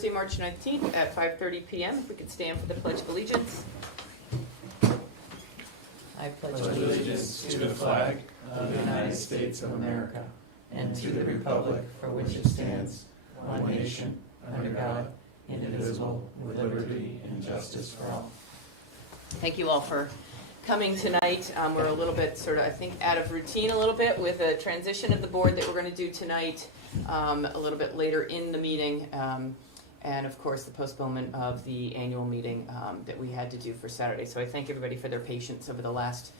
Thursday, March 19th at 5:30 p.m. If we could stand for the Pledge of Allegiance. I pledge allegiance to the flag of the United States of America and to the republic for which it stands, one nation, under God, indivisible, with liberty and justice for all. Thank you all for coming tonight. We're a little bit sort of, I think, out of routine a little bit with a transition of the board that we're going to do tonight a little bit later in the meeting. And of course the postponement of the annual meeting that we had to do for Saturday. So I thank everybody for their patience over the last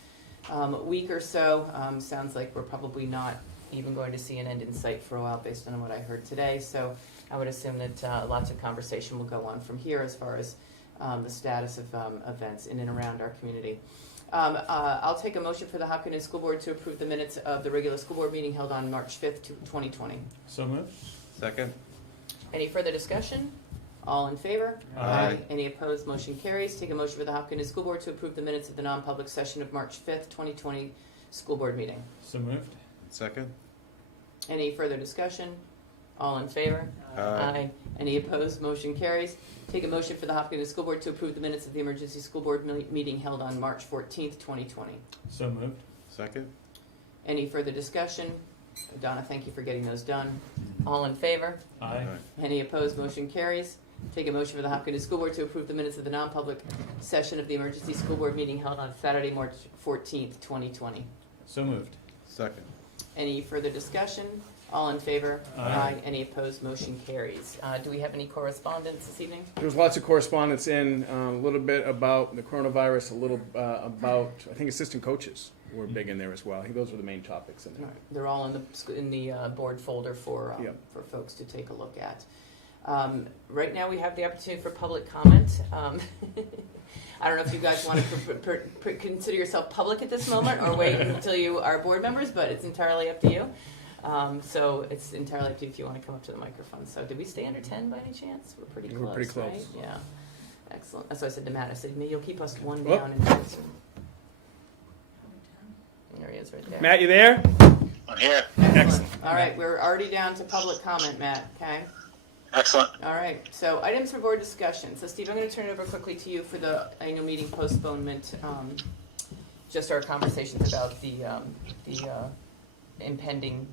week or so. Sounds like we're probably not even going to see an end in sight for a while based on what I heard today. So I would assume that lots of conversation will go on from here as far as the status of events in and around our community. I'll take a motion for the Hopkinton School Board to approve the minutes of the regular school board meeting held on March 5th, 2020. So moved. Second. Any further discussion? All in favor? Aye. Any opposed? Motion carries. Take a motion for the Hopkinton School Board to approve the minutes of the non-public session of March 5th, 2020 school board meeting. So moved. Second. Any further discussion? All in favor? Aye. Any opposed? Motion carries. Take a motion for the Hopkinton School Board to approve the minutes of the emergency school board meeting held on March 14th, 2020. So moved. Second. Any further discussion? Donna, thank you for getting those done. All in favor? Aye. Any opposed? Motion carries. Take a motion for the Hopkinton School Board to approve the minutes of the non-public session of the emergency school board meeting held on Saturday, March 14th, 2020. So moved. Second. Any further discussion? All in favor? Aye. Any opposed? Motion carries. Do we have any correspondence this evening? There's lots of correspondence in, a little bit about the coronavirus, a little about, I think, assistant coaches were big in there as well. I think those were the main topics in All there. right. They're all in the board folder for Yep. for folks to take a look at. Right now we have the opportunity for public comment. I don't know if you guys want to consider yourself public at this moment or wait until you are board members, but it's entirely up to you. So it's entirely up to you if you want to come up to the microphone. So did we stay under 10 by any chance? We're pretty close, We're pretty close. right? Yeah. Excellent. That's what I said to Matt. I said, you'll keep us one Whoop. down in person. There he is right there. Matt, you there? I'm here. Excellent. All right, we're already down to public comment, Matt, okay? Excellent. All right, so items for board discussion. So Steve, I'm going to turn it over quickly to you for the annual meeting postponement. Just our conversations about the impending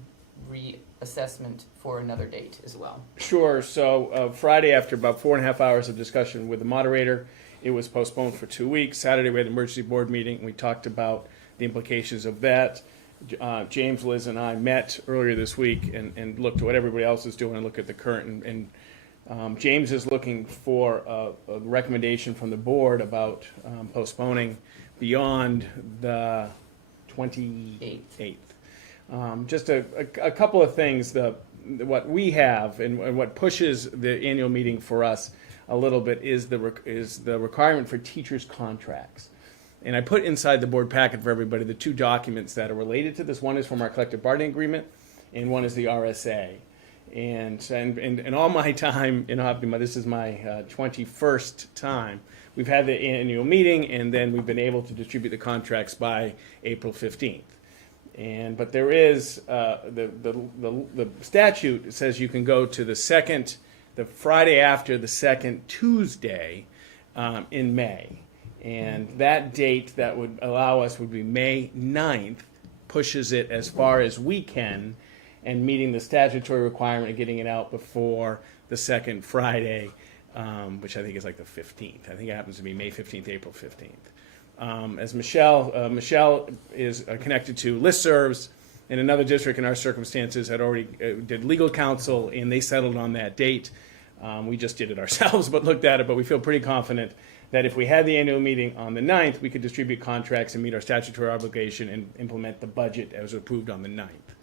reassessment for another date as well. Sure. So Friday, after about 4.5 hours of discussion with the moderator, it was postponed for 2 weeks. Saturday, we had an emergency board meeting. We talked about the implications of that. James, Liz, and I met earlier this week and looked at what everybody else is doing and look at the current. And James is looking for a recommendation from the board about postponing beyond the 28th. Just a couple of things. What we have and what pushes the annual meeting for us a little bit is the requirement for teachers' contracts. And I put inside the board packet for everybody the two documents that are related to this. One is from our collective bargaining agreement, and one is the RSA. And all my time in Hopkinton, this is my 21st time, we've had the annual meeting, and then we've been able to distribute the contracts by April 15th. But there is the statute says you can go to the Friday after the second Tuesday in May. And that date that would allow us would be May 9th, pushes it as far as we can, and meeting the statutory requirement of getting it out before the second Friday, which I think is like the 15th. I think it happens to be May 15th, April 15th. As Michelle is connected to listservs in another district in our circumstances, had already did legal counsel, and they settled on that date. We just did it ourselves, but looked at it, but we feel pretty confident that if we had the annual meeting on the 9th, we could distribute contracts and meet our statutory obligation and implement the budget as approved on the 9th.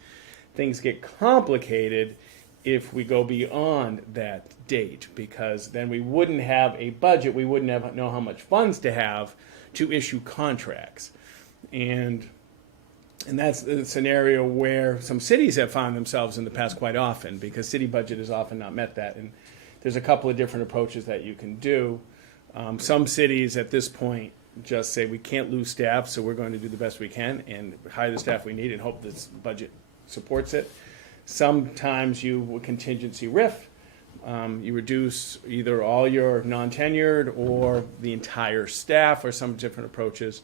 Things get complicated if we go beyond that date, because then we wouldn't have a budget, we wouldn't know how much funds to have to issue contracts. And that's the scenario where some cities have found themselves in the past quite often, because city budget has often not met that. And there's a couple of different approaches that you can do. Some cities at this point just say we can't lose staff, so we're going to do the best we can and hire the staff we need and hope this budget supports it. Sometimes you will contingency riff you reduce either all your non-tenured or the entire staff or some different approaches.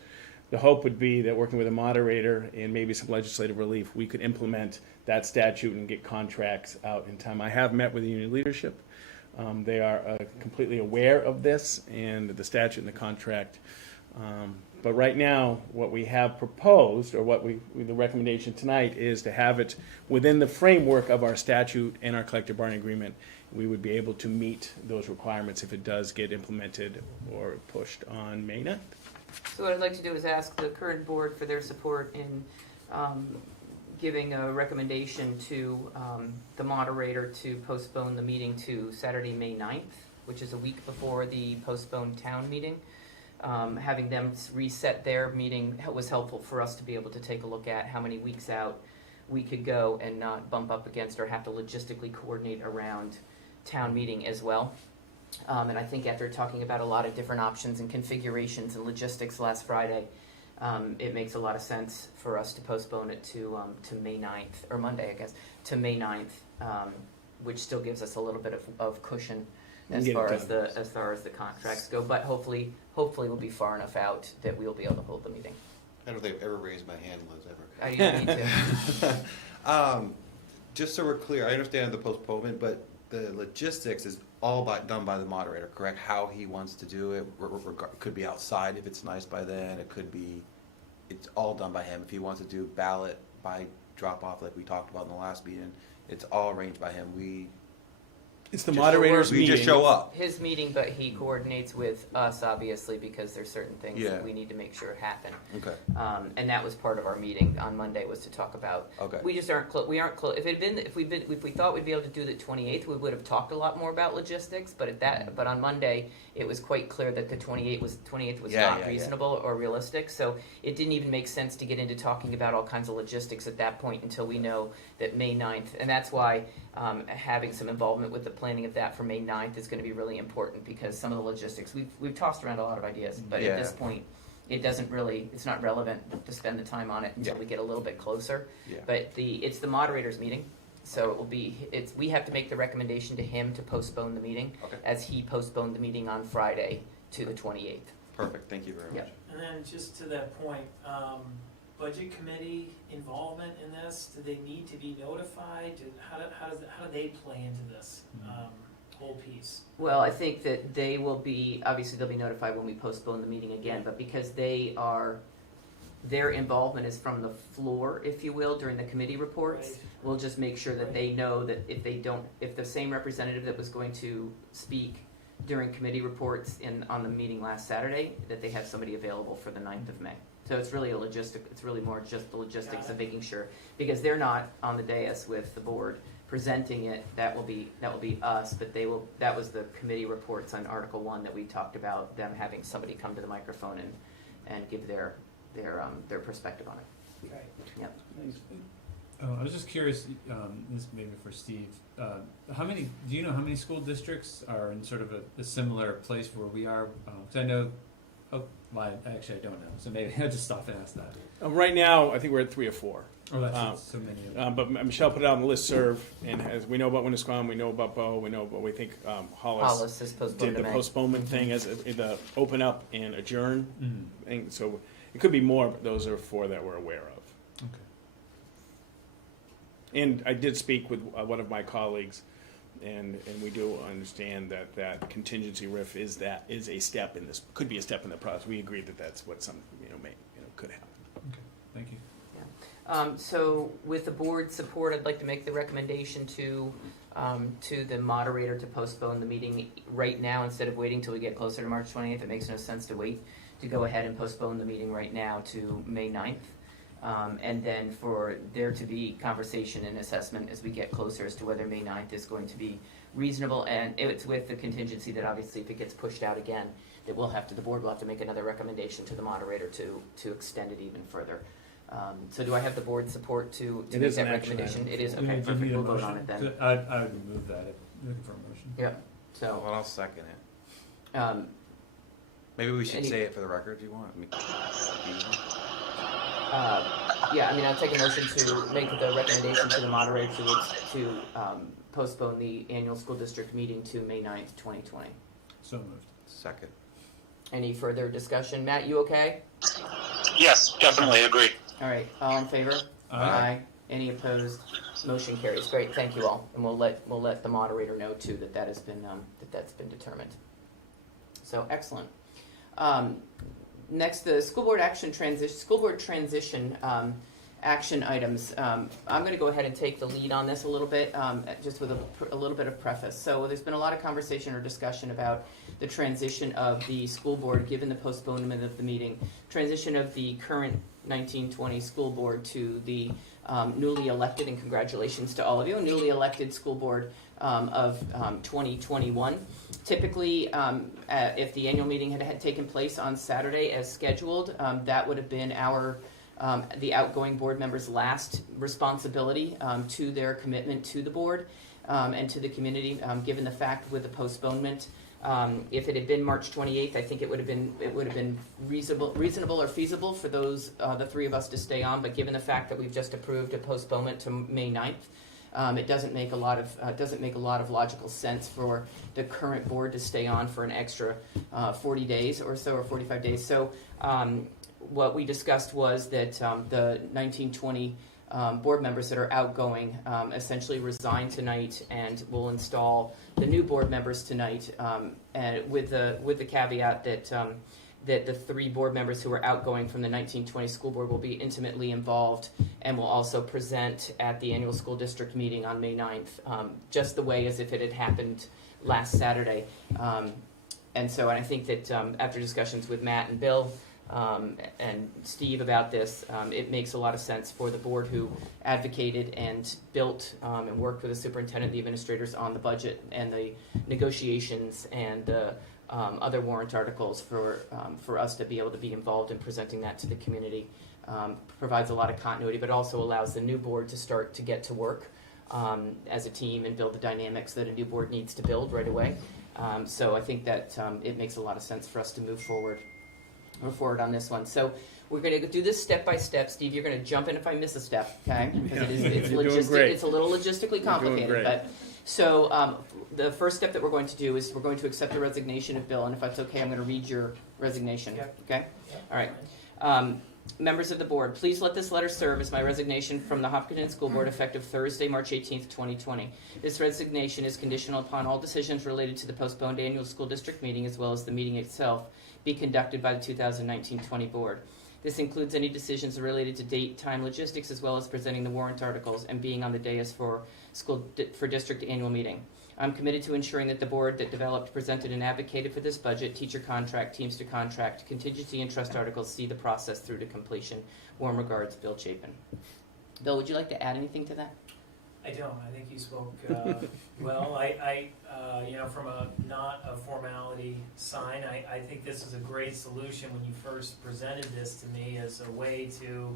The hope would be that working with a moderator and maybe some legislative relief, we could implement that statute and get contracts out in time. I have met with the union leadership. They are completely aware of this and the statute and the contract. But right now, what we have proposed, or the recommendation tonight, is to have it within the framework of our statute and our collective bargaining agreement. We would be able to meet those requirements if it does get implemented or pushed on May 9th. So what I'd like to do is ask the current board for their support in giving a recommendation to the moderator to postpone the meeting to Saturday, May 9th, which is a week before the postponed town meeting. Having them reset their meeting was helpful for us to be able to take a look at how many weeks out we could go and not bump up against or have to logistically coordinate around town meeting as well. And I think after talking about a lot of different options and configurations and logistics last Friday, it makes a lot of sense for us to postpone it to May 9th, or Monday, I guess, to May 9th, which still gives us a little bit of cushion as far as the contracts go. But hopefully we'll be far enough out that we'll be able to hold the meeting. I don't think I've ever raised my hand, Liz, ever. I need to. Just so we're clear, I understand the postponement, but the logistics is all done by the moderator, correct? How he wants to do it, could be outside if it's nice by then, it's all done by him. If he wants to do ballot by drop-off like we talked about in the last meeting, it's all arranged by him. It's the moderator's We meeting. just show up. His meeting, but he coordinates with us, obviously, because there's certain things Yeah. that we need to make sure happen. Okay, And that was part of our meeting on Monday, was to talk about. okay. We just aren't close. We aren't close. If we thought we'd be able to do the 28th, we would have talked a lot more about logistics. But on Monday, it was quite clear that the 28th was not reasonable or realistic. So it didn't even make sense to get into talking about all kinds of logistics at that point until we know that May 9th. And that's why having some involvement with the planning of that for May 9th is going to be really important, because some of the logistics we've tossed around a lot of ideas, but at this point it's not relevant to spend the time on it until we get a little bit closer. Yeah. But it's the moderator's meeting, so we have to make the recommendation to him to postpone the meeting, Okay. as he postponed the meeting on Friday to the 28th. Perfect, thank you very much. Yep. And then just to that point, budget committee involvement in this, do they need to be notified? How do they play into this whole piece? Well, I think that they'll be notified when we postpone the meeting again, but because their involvement is from the floor, if you will, during the committee reports, Right. we'll just make sure that they know that if the same representative that was going to speak during committee reports on the meeting last Saturday, that they have somebody available for the 9th of May. So it's really it's really more just the logistics of making sure, because they're not on the dais with the board presenting it. That will be us, but that was the committee reports on Article 1 that we talked about, them having somebody come to the microphone and give their perspective on it. Okay. Yep. I was just curious, this may be for Steve, do you know how many school districts are in sort of a similar place where we are? 'Cause I know, actually I don't know, so maybe I'll just stop and ask that. Right now, I think we're at 3 or 4. Oh, that's so many of them. But Michelle put it on the listserv, and as we know about Winnisquam, we know about Bow, we think Hollis Is postponed did to the May. postponement thing as the open up and adjourn Mhm. thing. So it could be more, but those are 4 that we're aware of. Okay. And I did speak with one of my colleagues, and we do understand that contingency RIF is a step in this, could be a step in the process. We agree that that's what could happen. Okay, thank you. So with the board's support, I'd like to make the recommendation to the moderator to postpone the meeting right now instead of waiting till we get closer to March 28th. It makes no sense to wait, to go ahead and postpone the meeting right now to May 9th. And then for there to be conversation and assessment as we get closer as to whether May 9th is going to be reasonable. And it's with the contingency that obviously if it gets pushed out again, that the board will have to make another recommendation to the moderator to extend it even further. So do I have the board's support to It make is that an action recommendation? item. It is, Do you okay, need perfect, a we'll vote on motion? it then. I would move that, looking for a motion. Yep, so, Well, I'll second it. um, Maybe we should Any- say it for the record if you want. yeah, I mean, I'll take a motion to make the recommendation to the moderator to postpone the annual school district meeting to May 9th, 2020. So moved. Second. Any further discussion? Matt, you okay? Yes, definitely agree. All right, all in favor? Aye. Any opposed? Motion carries. Great, thank you all. And we'll let the moderator know too that that has been, that's been determined. So, excellent. Next, the school board transition action items. I'm going to go ahead and take the lead on this a little bit, just with a little bit of preface. So there's been a lot of conversation or discussion about the transition of the school board, given the postponement of the meeting, transition of the current 1920 school board to the newly elected, and congratulations to all of you, newly elected school board of 2021. Typically, if the annual meeting had taken place on Saturday as scheduled, that would have been the outgoing board members' last responsibility to their commitment to the board and to the community. Given the fact with the postponement, if it had been March 28th, I think it would have been reasonable or feasible for those the three of us to stay on. But given the fact that we've just approved a postponement to May 9th, it doesn't make a lot of logical sense for the current board to stay on for an extra 40 days or so, or 45 days. So what we discussed was that the 1920 board members that are outgoing essentially resign tonight, and we'll install the new board members tonight, and with the caveat that the three board members who are outgoing from the 1920 school board will be intimately involved and will also present at the annual school district meeting on May 9th, just the way as if it had happened last Saturday. And I think that after discussions with Matt and Bill and Steve about this, it makes a lot of sense for the board who advocated and built and worked with the superintendent, the administrators on the budget and the negotiations and the other warrant articles for us to be able to be involved in presenting that to the community. Provides a lot of continuity, but also allows the new board to start to get to work as a team and build the dynamics that a new board needs to build right away. So I think that it makes a lot of sense for us to move forward on this one. So we're going to do this step by step. Steve, you're going to jump in if I miss a step, okay? Because it's a little logistically complicated. But so the first step that we're going to do is we're going to accept the resignation of Bill, and if that's okay, I'm going to read your resignation. Okay? All right. Members of the board, please let this letter serve as my resignation from the Hopkinton School Board effective Thursday, March 18th, 2020. This resignation is conditional upon all decisions related to the postponed annual school district meeting as well as the meeting itself be conducted by the 2019-20 board. This includes any decisions related to date, time, logistics, as well as presenting the warrant articles and being on the dais for district annual meeting. I'm committed to ensuring that the board that developed, presented, and advocated for this budget, teacher contract, Teamster contract, contingency, and trust articles see the process through to completion. Warm regards, Bill Chapin. Bill, would you like to add anything to that? I don't. I think you spoke well. From a not a formality sign, I think this is a great solution when you first presented this to me as a way to,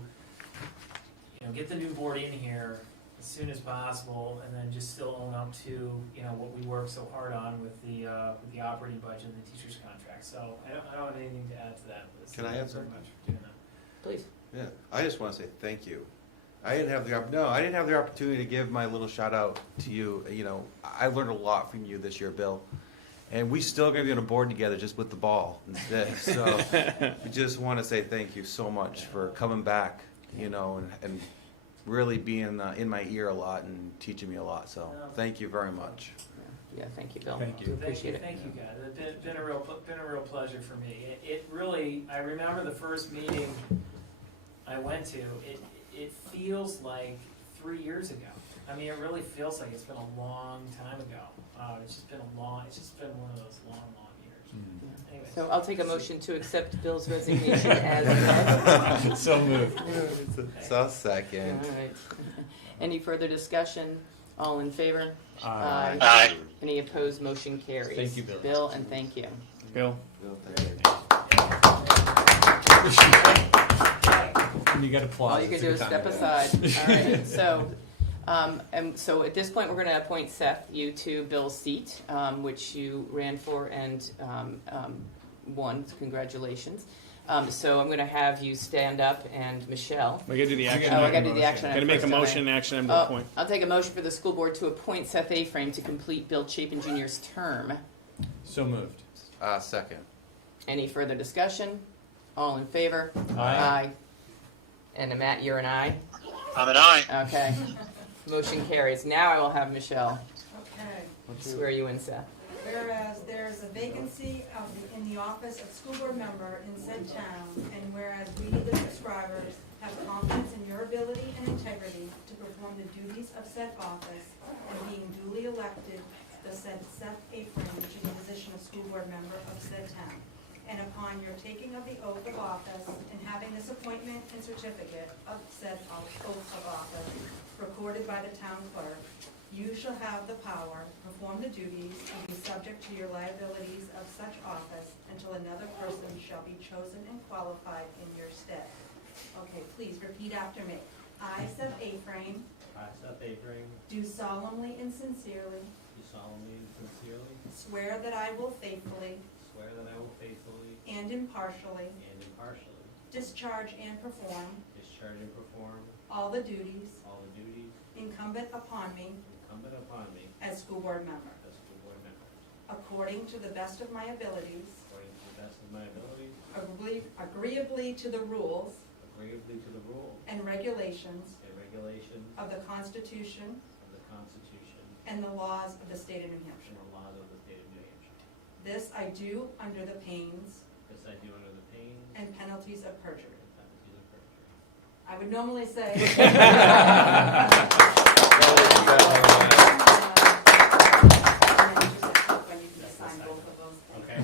get the new board in here as soon as possible, and then just still own up to, what we worked so hard on with the operating budget and the teacher's contract. So I don't have anything to add to that. Can I add very something? much for doing that. Please. Yeah, I just want to say thank you. I didn't have the opportunity to give my little shout out to you. I learned a lot from you this year, Bill, and we still going to be on a board together, just with the ball instead. So we just want to say thank you so much for coming back, and really being in my ear a lot and teaching me a lot. So thank you very much. Yeah, thank you, Bill. Thank you. Appreciate it. Thank you, guys. It's been a real pleasure for me. It really. I remember the first meeting I went to. It feels like 3 years ago. I mean, it really feels like it's been a long time ago. It's just been one of those long years. Anyway. So I'll take a motion to accept Bill's resignation as read. So moved. So second. All right. Any further discussion? All in favor? Aye. Aye. Any opposed? Motion carries. Thank you, Bill. Bill, and thank you. Bill? Thank you. You got applause. All you can do is step aside. All right. So at this point, we're going to appoint Seth, you to Bill's seat, which you ran for and won. Congratulations. So I'm going to have you stand up, and Michelle. We gotta do the action. Oh, I item. got to do the action. Gotta item make a first, don't I? motion, action item to Oh, appoint. I'll take a motion for the school board to appoint Seth A. Frame to complete Bill Chapin Jr.'s term. So moved. Second. Any further discussion? All in favor? Aye. And Matt, you're an aye? I'm an aye. Okay. Motion carries. Now I will have Michelle Okay, swear you in, Seth. whereas there's a vacancy in the office of school board member in said town, and whereas we, the subscribers, have confidence in your ability and integrity to perform the duties of said office, and being duly elected, the said Seth A. Frame to the position of school board member of said town. And upon your taking of the oath of office and having this appointment and certificate of said oath of office recorded by the town clerk, you shall have the power to perform the duties and be subject to your liabilities of such office until another person shall be chosen and qualified in your stead. Okay, please repeat after me. I, Seth A. Frame, I, Seth A. Frame, do solemnly and sincerely do solemnly and sincerely swear that I will faithfully swear that I will faithfully and impartially and impartially discharge and perform discharge and perform all the duties all the duties incumbent upon me incumbent upon me as school board member, as school board member, according to the best of my abilities, according to the best of my abilities, agreeably to the rules agreeably to the rules and regulations and regulations of the Constitution of the Constitution and the laws of the state of New Hampshire. and the laws of the state of New Hampshire. This I do under the pains This I do under the pains and penalties of perjury. and penalties of perjury. I would normally say. Okay.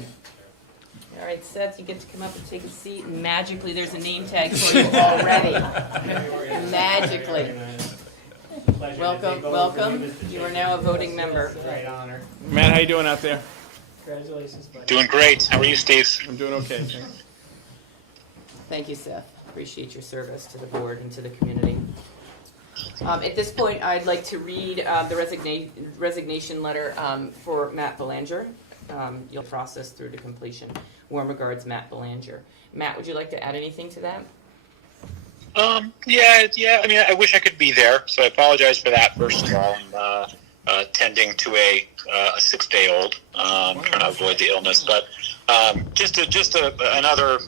All right, Seth, you get to come up and take a seat. Magically, there's a name tag for you already. Magically. Welcome, welcome. You are now a voting member. Great honor. Matt, how you doing out there? Congratulations, buddy. Doing great. How are you, Steve? I'm doing okay, thanks. Thank you, Seth. Appreciate your service to the board and to the community. At this point, I'd like to read the resignation letter for Matt Belanger. You'll process through to completion. Warm regards, Matt Belanger. Matt, would you like to add anything to that? Yeah. I mean, I wish I could be there, so I apologize for that. First of all, I'm tending to a 6-day-old, trying to avoid the illness. But another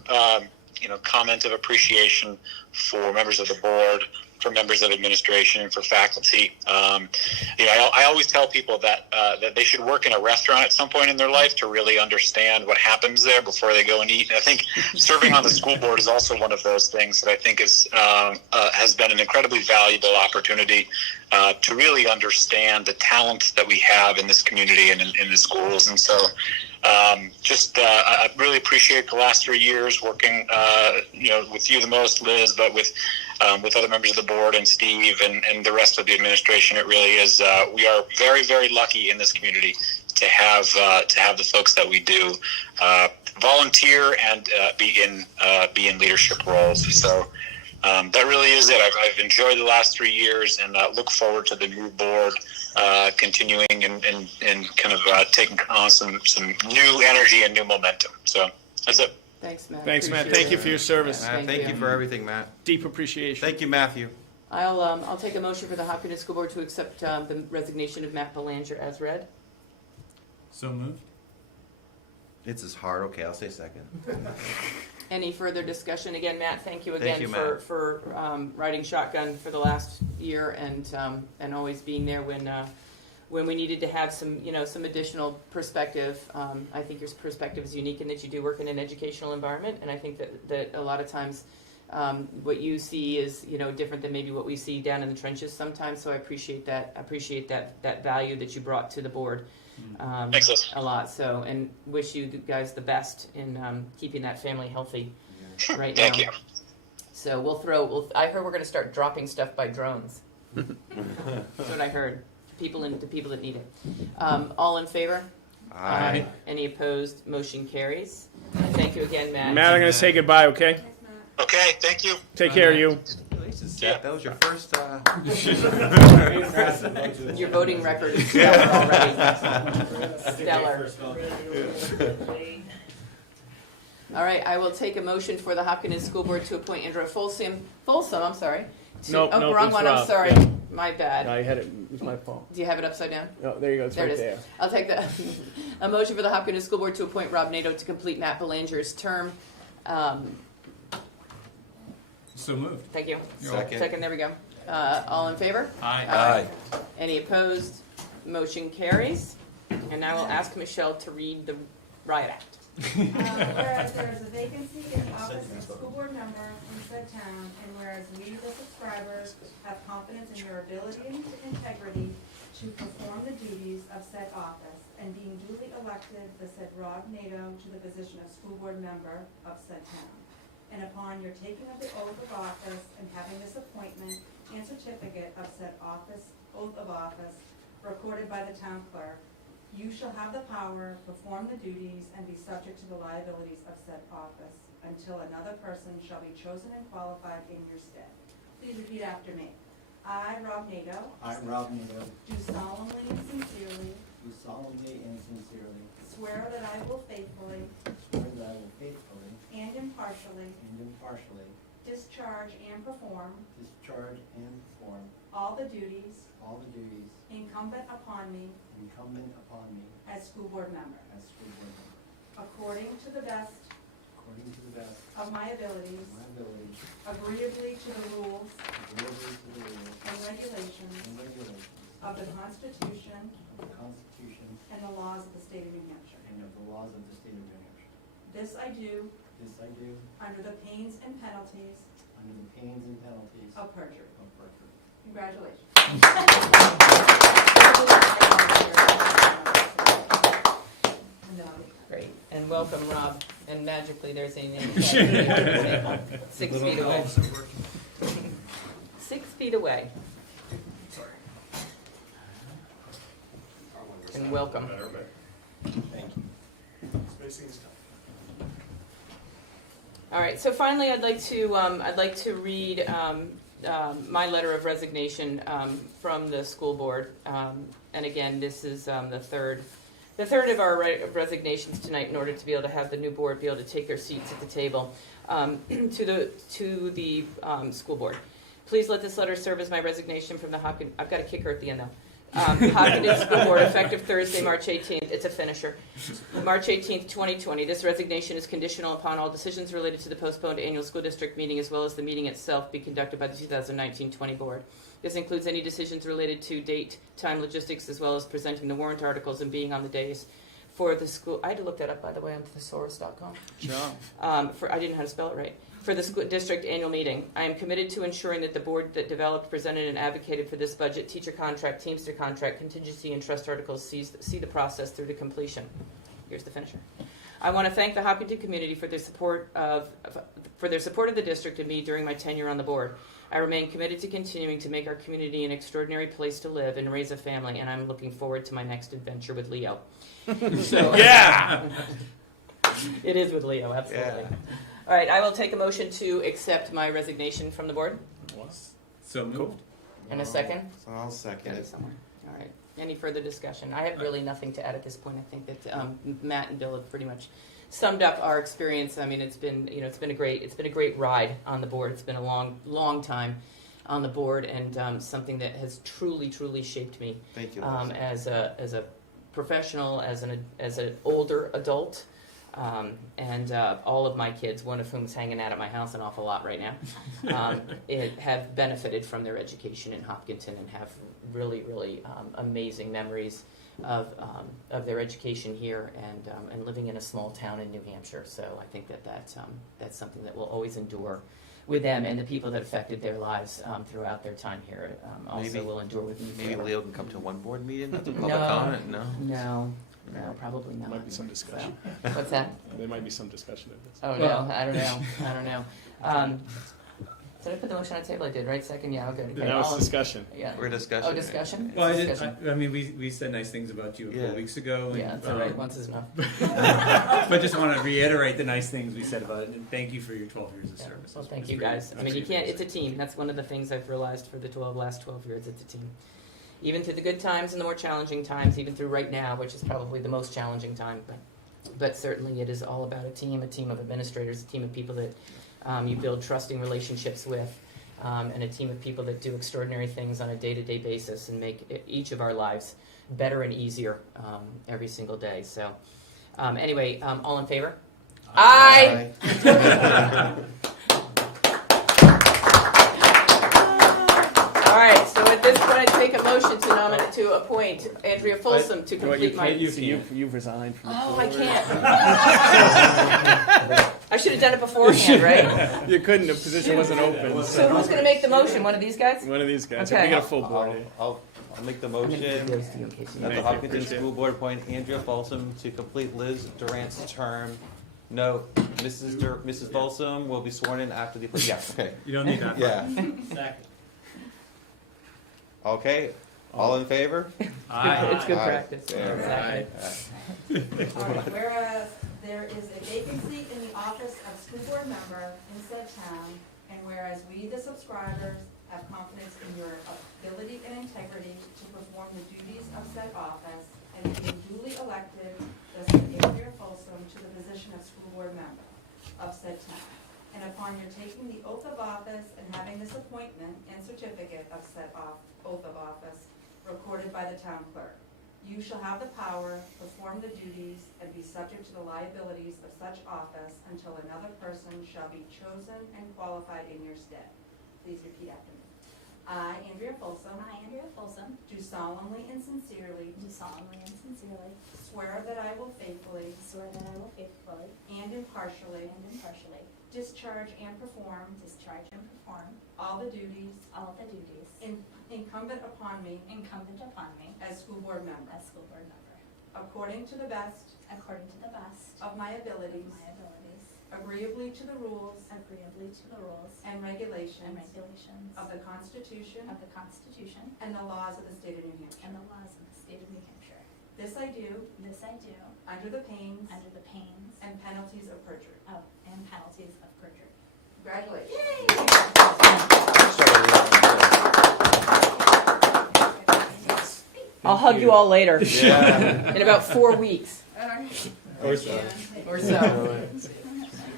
comment of appreciation for members of the board, for members of administration, and for faculty. I always tell people that they should work in a restaurant at some point in their life to really understand what happens there before they go and eat. And I think serving on the school board is also one of those things that I think has been an incredibly valuable opportunity to really understand the talent that we have in this community and in the schools. And so I really appreciate the last 3 years working, with you the most, Liz, but with other members of the board and Steve and the rest of the administration. It really is. We are very, very lucky in this community to have the folks that we do volunteer and be in leadership roles. So that really is it. I've enjoyed the last 3 years and look forward to the new board continuing and kind of taking on some new energy and new momentum. So that's it. Thanks, Matt. Thanks, Matt. Appreciate Thank you it. for your service. Matt, thank you for everything, Matt. Deep appreciation. Thank you, Matthew. I'll take a motion for the Hopkinton School Board to accept the resignation of Matt Belanger as read. So moved. It's as hard. Okay, I'll say second. Any further discussion? Again, Matt, thank you Thank again you, for riding shotgun for the last year and always being there when we needed to have some additional perspective. I think your perspective is unique in that you do work in an educational environment, and I think that a lot of times what you see is different than maybe what we see down in the trenches sometimes. So I appreciate that value that you brought to the board. Thanks, Liz. A lot. So, and wish you guys the best in keeping that family healthy right now. Thank you. So I heard we're going to start dropping stuff by drones. That's what I heard. To people that need it. All in favor? Aye. Any opposed? Motion carries. Thank you again, Matt. Matt, I'm going to say goodbye, okay? Thanks, Matt. Okay, thank you. Take care of you. That was your first. Your voting record is stellar already. Stellar. All right, I will take a motion for the Hopkinton School Board to appoint Andrew Folsom, I'm sorry. Nope, wrong it's one, I'm Rob, sorry. yeah. My bad. I had it, it's my fault. Do you have it upside down? Oh, there you go, it's There right it is. there. I'll take a motion for the Hopkinton School Board to appoint Rob Nato to complete Matt Belanger's term. So moved. Thank you. Second. Second, there we go. All in favor? Aye. Any opposed? Motion carries. And now we'll ask Michelle to read the riot act. Whereas there is a vacancy in the office of school board member in said town, and whereas we, the subscribers, have confidence in your ability and integrity to perform the duties of said office, and being duly elected the said Rob Nato to the position of school board member of said town. And upon your taking of the oath of office and having this appointment and certificate of said office, oath of office, recorded by the town clerk, you shall have the power, perform the duties, and be subject to the liabilities of said office until another person shall be chosen and qualified in your stead. Please repeat after me. I, Rob Nato, I, Rob Nato, do solemnly and sincerely do solemnly and sincerely swear that I will faithfully swear that I will faithfully and impartially and impartially discharge and perform discharge and perform all the duties all the duties incumbent upon me incumbent upon me as school board member, as school board member, according to the best according to the best of my abilities, of my ability, agreeably to the rules agreeably to the rules and regulations and regulations of the Constitution of the Constitution and the laws of the state of New Hampshire. and of the laws of the state of New Hampshire. This I do This I do under the pains and penalties under the pains and penalties of perjury. of perjury. Congratulations. Great. And welcome, Rob. And magically, there's a name tag. 6 feet away. 6 feet away. And welcome. Thank you. All right. So finally, I'd like to read my letter of resignation from the school board. And again, this is the third of our resignations tonight in order to be able to have the new board be able to take their seats at the table to the school board. Please let this letter serve as my resignation from the Hopkins. I've got a kicker at the end though. Hopkinton School Board, effective Thursday, March 18th. It's a finisher. March 18th, 2020. This resignation is conditional upon all decisions related to the postponed annual school district meeting as well as the meeting itself be conducted by the 2019-20 board. This includes any decisions related to date, time, logistics, as well as presenting the warrant articles and being on the days for the school. I had to look that up, by the way, on thesaurus.com. Sure. I didn't know how to spell it right. For the school district annual meeting, I am committed to ensuring that the board that developed, presented, and advocated for this budget, teacher contract, teamster contract, contingency, and trust articles see the process through to completion. Here's the finisher. I want to thank the Hopkinton community for their support of the district and me during my tenure on the board. I remain committed to continuing to make our community an extraordinary place to live and raise a family, and I'm looking forward to my next adventure with Leo. So, Yeah! It is with Leo, absolutely. Yeah. All right, I will take a motion to accept my resignation from the board. So moved. Cool. In a second? So I'll second it. Somewhere. All right. Any further discussion? I have really nothing to add at this point. I think that Matt and Bill have pretty much summed up our experience. I mean, it's been a great ride on the board. It's been a long time on the board, and something that has truly shaped me Thank you. as a professional, as an older adult. And all of my kids, one of whom is hanging out at my house an awful lot right now, have benefited from their education in Hopkinton and have really amazing memories of their education here and living in a small town in New Hampshire. So I think that's something that will always endure with them, and the people that affected their lives throughout their time here also will endure with me Maybe forever. Leo can come to one board meeting, not the public No. comment, no? No, probably not. There might be some discussion. So, what's that? There might be some discussion of this. Oh, Well- no, I don't know. Did I put the motion on the table? I did, right? Second, yeah, okay. Now it's discussion. Yeah. We're discussing. Oh, discussion? Well, Discussion. I mean, we said nice things about you a couple Yeah. weeks ago. And, Yeah, that's all right. Once is enough. but just want to reiterate the nice things we said about it, and thank you for your 12 years of Yeah. service. Well, It's- thank it's you really- guys. I mean, you can't, it's a team. That's one of the things I've realized for the last 12 years. It's a team. Even through the good times and the more challenging times, even through right now, which is probably the most challenging time, but But certainly it is all about a team of administrators, a team of people that you build trusting relationships with, and a team of people that do extraordinary things on a day-to-day basis and make each of our lives better and easier every single day. So anyway, all in favor? Aye. All right, so at this point, I take a motion to appoint Andrea Folsom to complete my... You've resigned from the Oh, board. I can't. I should have done it beforehand, right? You couldn't, the position wasn't open. So who's going to make the motion? One of these guys? One of these guys. Okay. We got a full board here. I'll make the I'm gonna give motion those to you in case you that need the Thank you, Hopkinton appreciate it. School Board appoint Andrea Folsom to complete Liz Durant's term. No, Mrs. Folsom will be sworn in after the, yeah, okay, You don't need that. yeah. Second. Okay, all in favor? It's good Aye. practice. Yeah. Exactly. All right, whereas there is a vacancy in the office of school board member in said town, and whereas we, the subscribers, have confidence in your ability and integrity to perform the duties of said office, and being duly elected, thus Andrea Folsom to the position of school board member of said town. And upon your taking the oath of office and having this appointment and certificate of said oath of office recorded by the town clerk, you shall have the power, perform the duties, and be subject to the liabilities of such office until another person shall be chosen and qualified in your stead. Please repeat after me. I, Andrea Folsom, I, Andrea Folsom, do solemnly and sincerely do solemnly and sincerely swear that I will faithfully swear that I will faithfully and impartially and impartially discharge and perform discharge and perform all the duties all the duties incumbent upon me incumbent upon me as school board member, as school board member, according to the best according to the best of my of abilities, my abilities, agreeably to the rules agreeably to the rules and and regulations regulations of the Constitution of the Constitution and the laws of the state of New Hampshire. and the laws of the state of New Hampshire. This I do This I do under the pains under the pains and penalties of perjury. and penalties of perjury. Congratulations. I'll hug you all later Yeah. in about 4 weeks Or so. or so.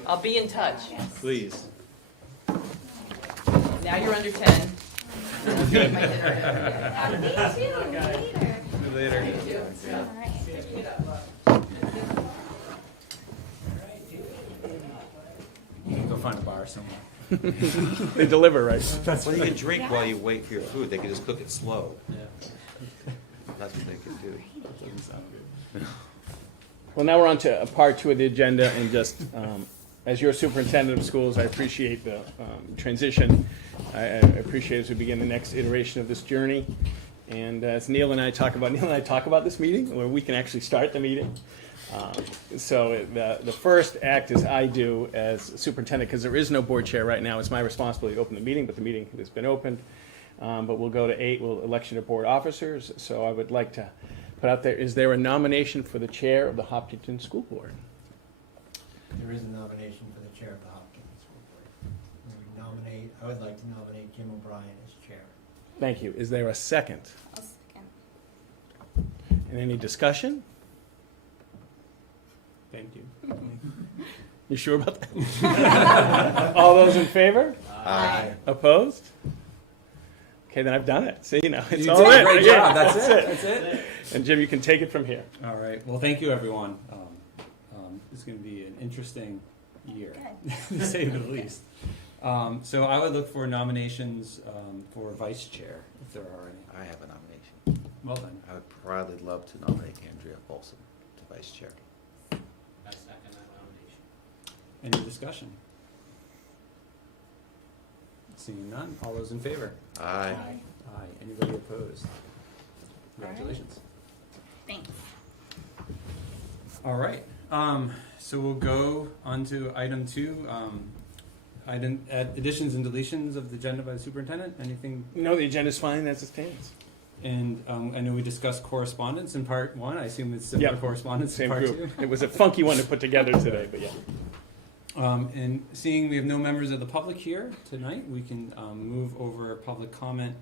I'll be in touch. Please. Now you're under 10. Me too, later. Later. All right. Go find a bar somewhere. They deliver, right? Well, you can drink while you wait for your food, they can just cook it slow, Yeah. that's what they can do. Doesn't sound good. Well, now we're on to part 2 of the agenda, and just as your superintendent of schools, I appreciate the transition. I appreciate as we begin the next iteration of this journey. And as Neil and I talk about this meeting, where we can actually start the meeting. So the first act is I do as superintendent, because there is no board chair right now. It's my responsibility to open the meeting, but the meeting has been opened. But we'll go to 8, election of board officers. So I would like to put out there, is there a nomination for the chair of the Hopkinton School Board? There is a nomination for the chair of the Hopkins School Board. I would like to nominate Jim O'Brien as chair. Thank you. Is there a second? I'll second. And any discussion? Thank you. You sure about that? All those in favor? Aye. Opposed? Okay, then I've done it. See, it's You all did a in. great Again, job. That's it. That's it. And Jim, you can take it from here. All right. Well, thank you, everyone. It's going to be an interesting year, Good. to say the least. So I would look for nominations for vice chair, if there are any. I have a nomination. Well then. I would proudly love to nominate Andrea Folsom to vice chair. I second that nomination. Any discussion? Seeing none. All those in favor? Aye. Aye. Anybody opposed? Congratulations. Thanks. All right. So we'll go on to item 2. Additions and deletions of the agenda by the superintendent. Anything? No, the agenda's fine as it stands. And I know we discussed correspondence in part 1. I assume it's similar Yep. correspondence Same in part group. 2. It was a funky one to put together today, but yeah. And seeing we have no members of the public here tonight, we can move over public comment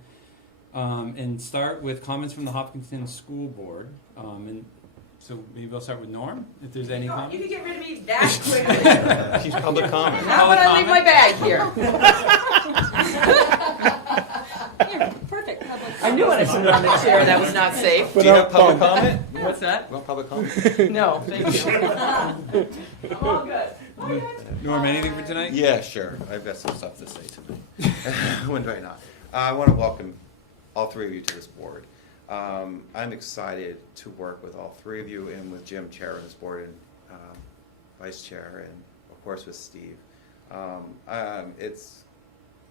and start with comments from the Hopkinton School Board. And So maybe we'll start with Norm, if there's any You comments. can get rid of me that quickly. She's public comment. Not when I leave my bag here. Here, perfect public. I knew when I put it on the chair that was not safe. Do you have public comment? What's that? You want public comment? No, thank you. I'm all good. Norm, anything for tonight? Yeah, sure. I've got some stuff to say tonight. When do I not? I want to welcome all three of you to this board. I'm excited to work with all three of you and with Jim, chair of this board, and vice chair, and of course with Steve. It's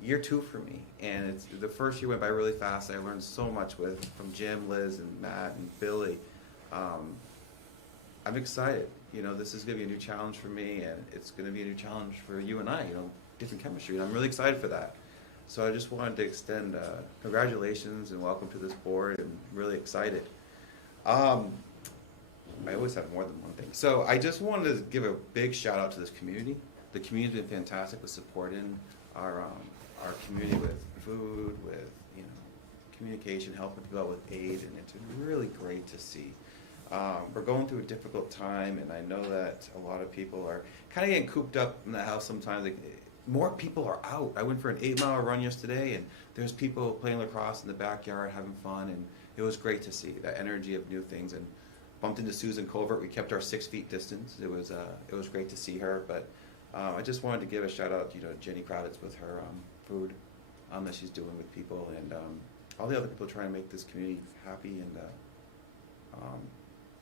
year 2 for me, and it's the first year went by really fast. I learned so much from Jim, Liz, and Matt, and Billy. I'm excited. You know, this is going to be a new challenge for me, and it's going to be a new challenge for you and I. You know, different chemistry, and I'm really excited for that. So I just wanted to extend congratulations and welcome to this board, and really excited. I always have more than one thing. So I just wanted to give a big shout out to this community. The community's been fantastic with supporting our community with food, with communication, helping people out with aid, and it's really great to see. We're going through a difficult time, and I know that a lot of people are kind of getting cooped up in the house sometimes. More people are out. I went for an 8-mile run yesterday, and there's people playing lacrosse in the backyard having fun, and it was great to see that energy of new things. And bumped into Susan Colbert. We kept our 6 feet distance. It was great to see her. But I just wanted to give a shout out, to Jenny Kravitz with her food that she's doing with people, and all the other people trying to make this community happy and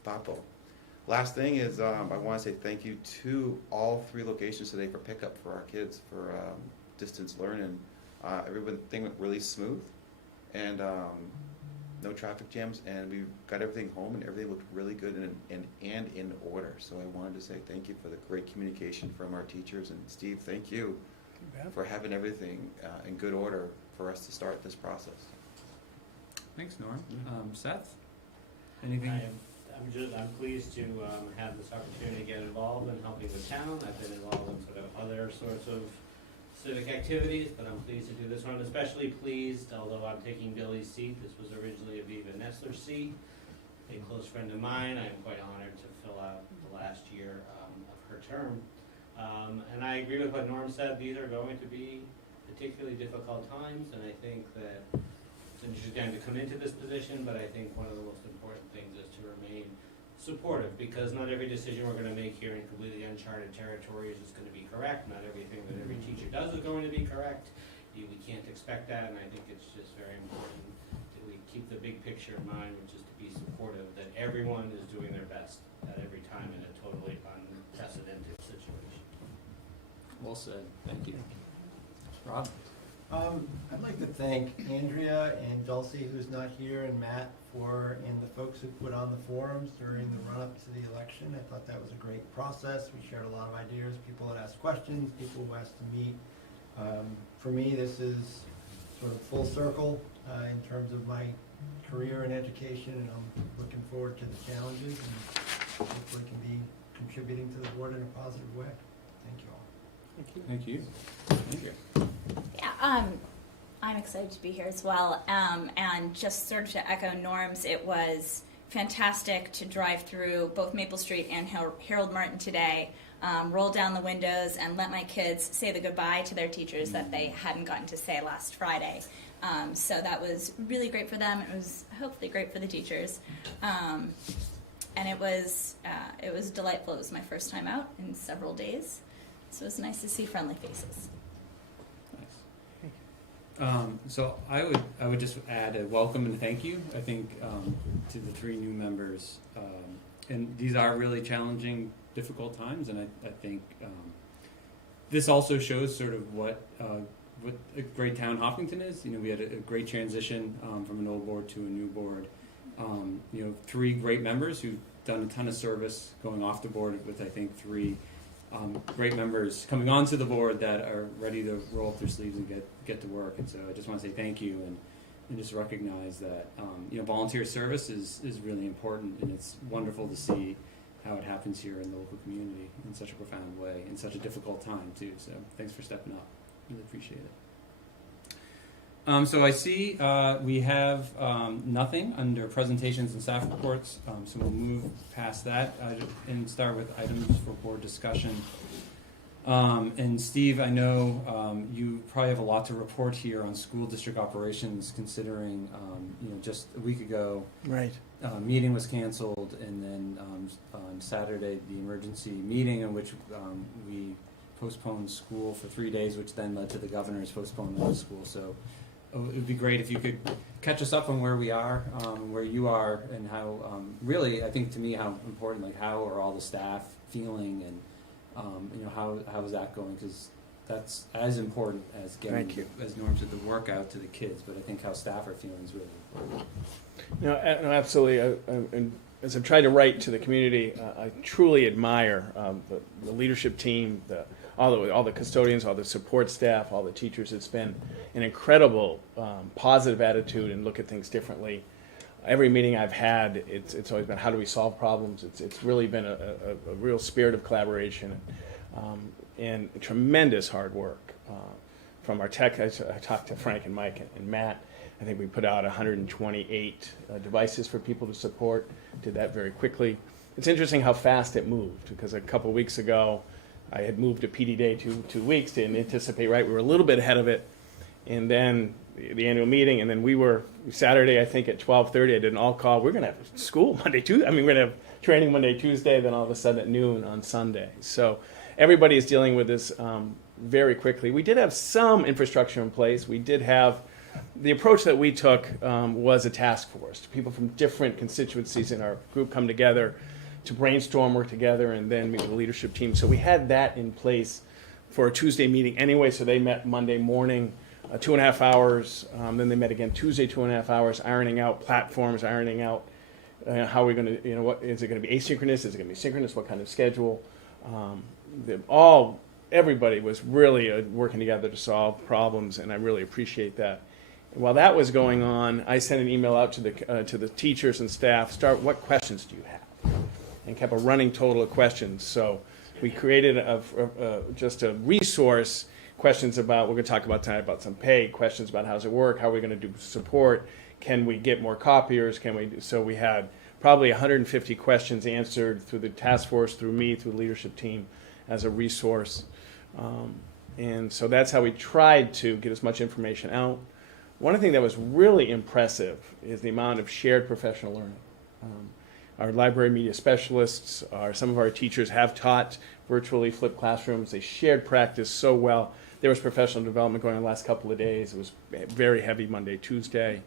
thoughtful. Last thing is I want to say thank you to all 3 locations today for pickup for our kids for distance learning. Everything went really smooth, and no traffic jams, and we got everything home, and everything looked really good and in order. So I wanted to say thank you for the great communication from our teachers, and Steve, thank you for having everything in good order for us to start this process. Thanks, Norm. Seth, anything? I'm pleased to have this opportunity to get involved in helping the town. I've been involved in sort of other sorts of civic activities, but I'm pleased to do this one. Especially pleased, although I'm taking Billy's seat. This was originally Aviva Nestler's seat, a close friend of mine. I'm quite honored to fill out the last year of her term. And I agree with what Norm said. These are going to be particularly difficult times, and I think that it's an interesting time to come into this position, but I think one of the most important things is to remain supportive, because not every decision we're going to make here in completely uncharted territories is going to be correct. Not everything that every teacher does is going to be correct. We can't expect that, and I think it's just very important that we keep the big picture in mind, which is to be supportive, that everyone is doing their best at every time in a totally unprecedented situation. Well said. Thank you. Rob? I'd like to thank Andrea and Dulcie, who's not here, and Matt and the folks who put on the forums during the run-up to the election. I thought that was a great process. We shared a lot of ideas. People had asked questions, people who asked to meet. For me, this is sort of full circle in terms of my career and education, and I'm looking forward to the challenges, and hopefully can be contributing to the board in a positive way. Thank you all. Thank you. Thank you. Yeah, I'm excited to be here as well. And just sort of to echo Norm's, it was fantastic to drive through both Maple Street and Harold Martin today, roll down the windows and let my kids say the goodbye to their teachers that they hadn't gotten to say last Friday. So that was really great for them. It was hopefully great for the teachers. And it was delightful. It was my first time out in several days. So it was nice to see friendly faces. So I would just add a welcome and thank you, I think, to the 3 new members. And these are really challenging, difficult times, and I think this also shows sort of what a great town Hopkinton is. We had a great transition from an old board to a new board. 3 great members who've done a ton of service going off the board, with I think 3 great members coming onto the board that are ready to roll up their sleeves and get to work. And so I just want to say thank you and just recognize that volunteer service is really important, and it's wonderful to see how it happens here in the local community in such a profound way, in such a difficult time too. So thanks for stepping up. Really appreciate it. So I see we have nothing under presentations and staff reports, so we'll move past that and start with items for board discussion. And Steve, I know you probably have a lot to report here on school district operations, considering just a week ago, Right. meeting was canceled, and then on Saturday the emergency meeting in which we postponed school for 3 days, which then led to the governor's postponement of school. So it would be great if you could catch us up on where we are, where you are, and how really, I think to me, how important, like how are all the staff feeling, and how is that going? Because that's as important as getting, as Norm said, the work out to the kids. But I think how staff are feeling is really important. No, absolutely. And as I've tried to write to the community, I truly admire the leadership team, all the custodians, all the support staff, all the teachers. It's been an incredible positive attitude and look at things differently. Every meeting I've had, it's always been how do we solve problems. It's really been a real spirit of collaboration and tremendous hard work from our tech. I talked to Frank and Mike and Matt. I think we put out 128 devices for people to support. Did that very quickly. It's interesting how fast it moved, because a couple weeks ago I had moved a PD day 2 weeks, didn't anticipate, right? We were a little bit ahead of it. And then the annual meeting, and then we were Saturday, I think at 12:30, I did an all-call. We're going to have school Monday, Tuesday. I mean, we're going to have training Monday, Tuesday, then all of a sudden at noon on Sunday. So everybody is dealing with this very quickly. We did have some infrastructure in place. We did have the approach that we took was a task force. People from different constituencies in our group come together to brainstorm, work together, and then meet with the leadership team. So we had that in place for a Tuesday meeting anyway. So they met Monday morning, 2.5 hours. Then they met again Tuesday, 2.5 hours, ironing out platforms, ironing out how we're going to, what is it going to be asynchronous? Is it going to be synchronous? What kind of schedule? Everybody was really working together to solve problems, and I really appreciate that. And while that was going on, I sent an email out to the teachers and staff. What questions do you have? And kept a running total of questions. So we created just a resource. Questions about, we're going to talk about tonight about some pay, questions about how does it work, how are we going to do support, can we get more copiers, so we had probably 150 questions answered through the task force, through me, through the leadership team as a resource. And so that's how we tried to get as much information out. One thing that was really impressive is the amount of shared professional learning. Our library media specialists, some of our teachers have taught virtually flipped classrooms. They shared practice so well. There was professional development going on the last couple of days. It was very heavy Monday, Tuesday.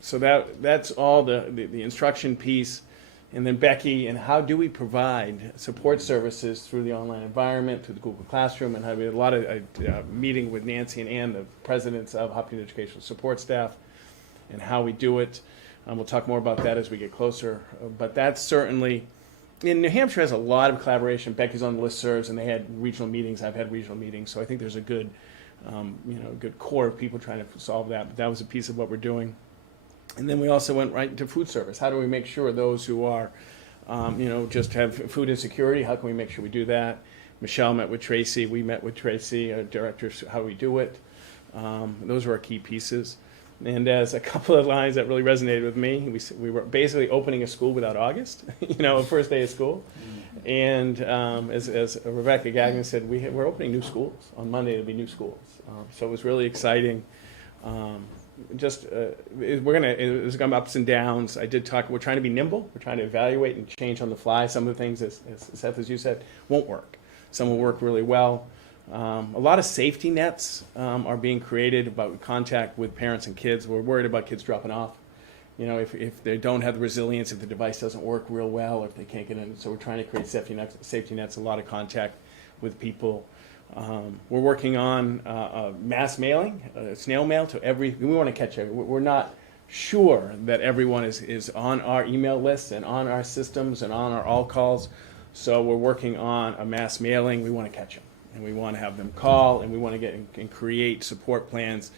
So that's all the instruction piece. And then Becky, and how do we provide support services through the online environment, through the Google Classroom, and how we had a lot of meeting with Nancy and Ann, the presidents of Hopkinton Educational Support Staff, and how we do it. We'll talk more about that as we get closer. But that's certainly, New Hampshire has a lot of collaboration. Becky's on the listservs, and they had regional meetings. I've had regional meetings. So I think there's a good, good core of people trying to solve that. But that was a piece of what we're doing. And then we also went right into food service. How do we make sure those who are, just have food insecurity, how can we make sure we do that? Michelle met with Tracy. We met with Tracy, directors, how we do it. Those were our key pieces. And as a couple of lines that really resonated with me, we were basically opening a school without August, first day of school. And as Rebecca Gagnon said, we're opening new schools. On Monday, there'll be new schools. So it was really exciting. It's going to come ups and downs. I did talk, we're trying to be nimble. We're trying to evaluate and change on the fly. Some of the things, as Seth, as you said, won't work. Some will work really well. A lot of safety nets are being created about contact with parents and kids. We're worried about kids dropping off. If they don't have the resilience, if the device doesn't work real well, or if they can't get in. So we're trying to create safety nets, a lot of contact with people. We're working on mass mailing, snail mail to we want to catch everyone. We're not sure that everyone is on our email lists and on our systems and on our all calls. So we're working on a mass mailing. We want to catch them. And we want to have them call, and we want to get and create support plans.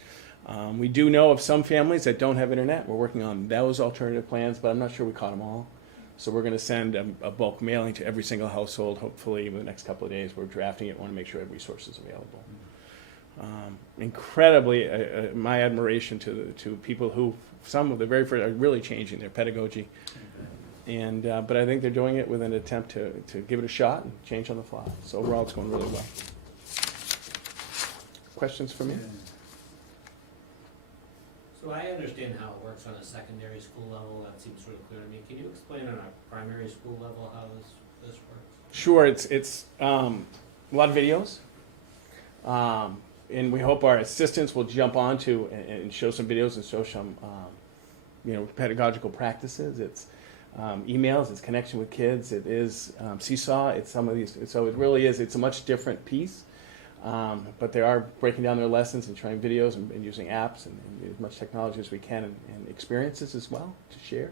We do know of some families that don't have internet. We're working on those alternative plans, but I'm not sure we caught them all. So we're going to send a bulk mailing to every single household, hopefully in the next couple of days. We're drafting it, want to make sure every resource is available. incredibly, my admiration to people who, some of the very first, are really changing their pedagogy. And, but I think they're doing it with an attempt to give it a shot and change on the fly. So overall, it's going really well. Questions for me? So I understand how it works on a secondary school level. That seems sort of clear to me. Can you explain on a primary school level how this works? Sure, it's a lot of videos. And we hope our assistants will jump onto and show some videos and show some, pedagogical practices. It's emails, it's connection with kids, it is Seesaw, it's some of these, so it really is, it's a much different piece. But they are breaking down their lessons and trying videos and using apps and as much technology as we can and experiences as well to share.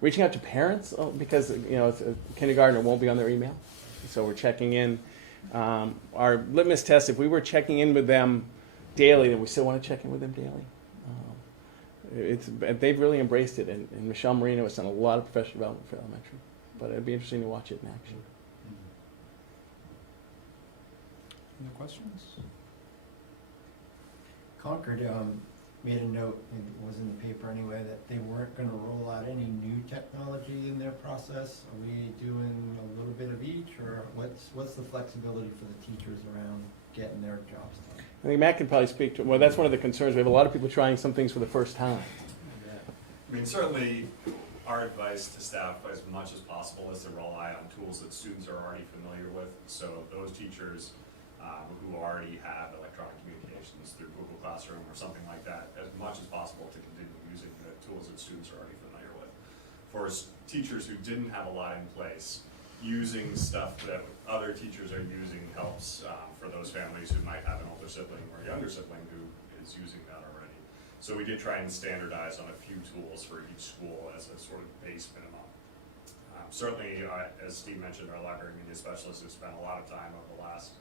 Reaching out to parents because it's a kindergartner won't be on their email, so we're checking in. Our litmus test, if we were checking in with them daily, then we still want to check in with them daily. They've really embraced it, and Michelle Marino has done a lot of professional development for elementary, but it'd be interesting to watch it in action. Any questions? Concord made a note, it was in the paper anyway, that they weren't going to roll out any new technology in their process. Are we doing a little bit of each, or what's the flexibility for the teachers around getting their jobs done? I think Matt can probably speak to, well, that's one of the concerns. We have a lot of people trying some things for the first time. I mean, certainly our advice to staff as much as possible is to rely on tools that students are already familiar with. So those teachers who already have electronic communications through Google Classroom or something like that, as much as possible to continue using the tools that students are already familiar with. For teachers who didn't have a lot in place, using stuff that other teachers are using helps for those families who might have an older sibling or a younger sibling who is using that already. So we did try and standardize on a few tools for each school as a sort of base minimum. Certainly, as Steve mentioned, our library media specialists have spent a lot of time over the last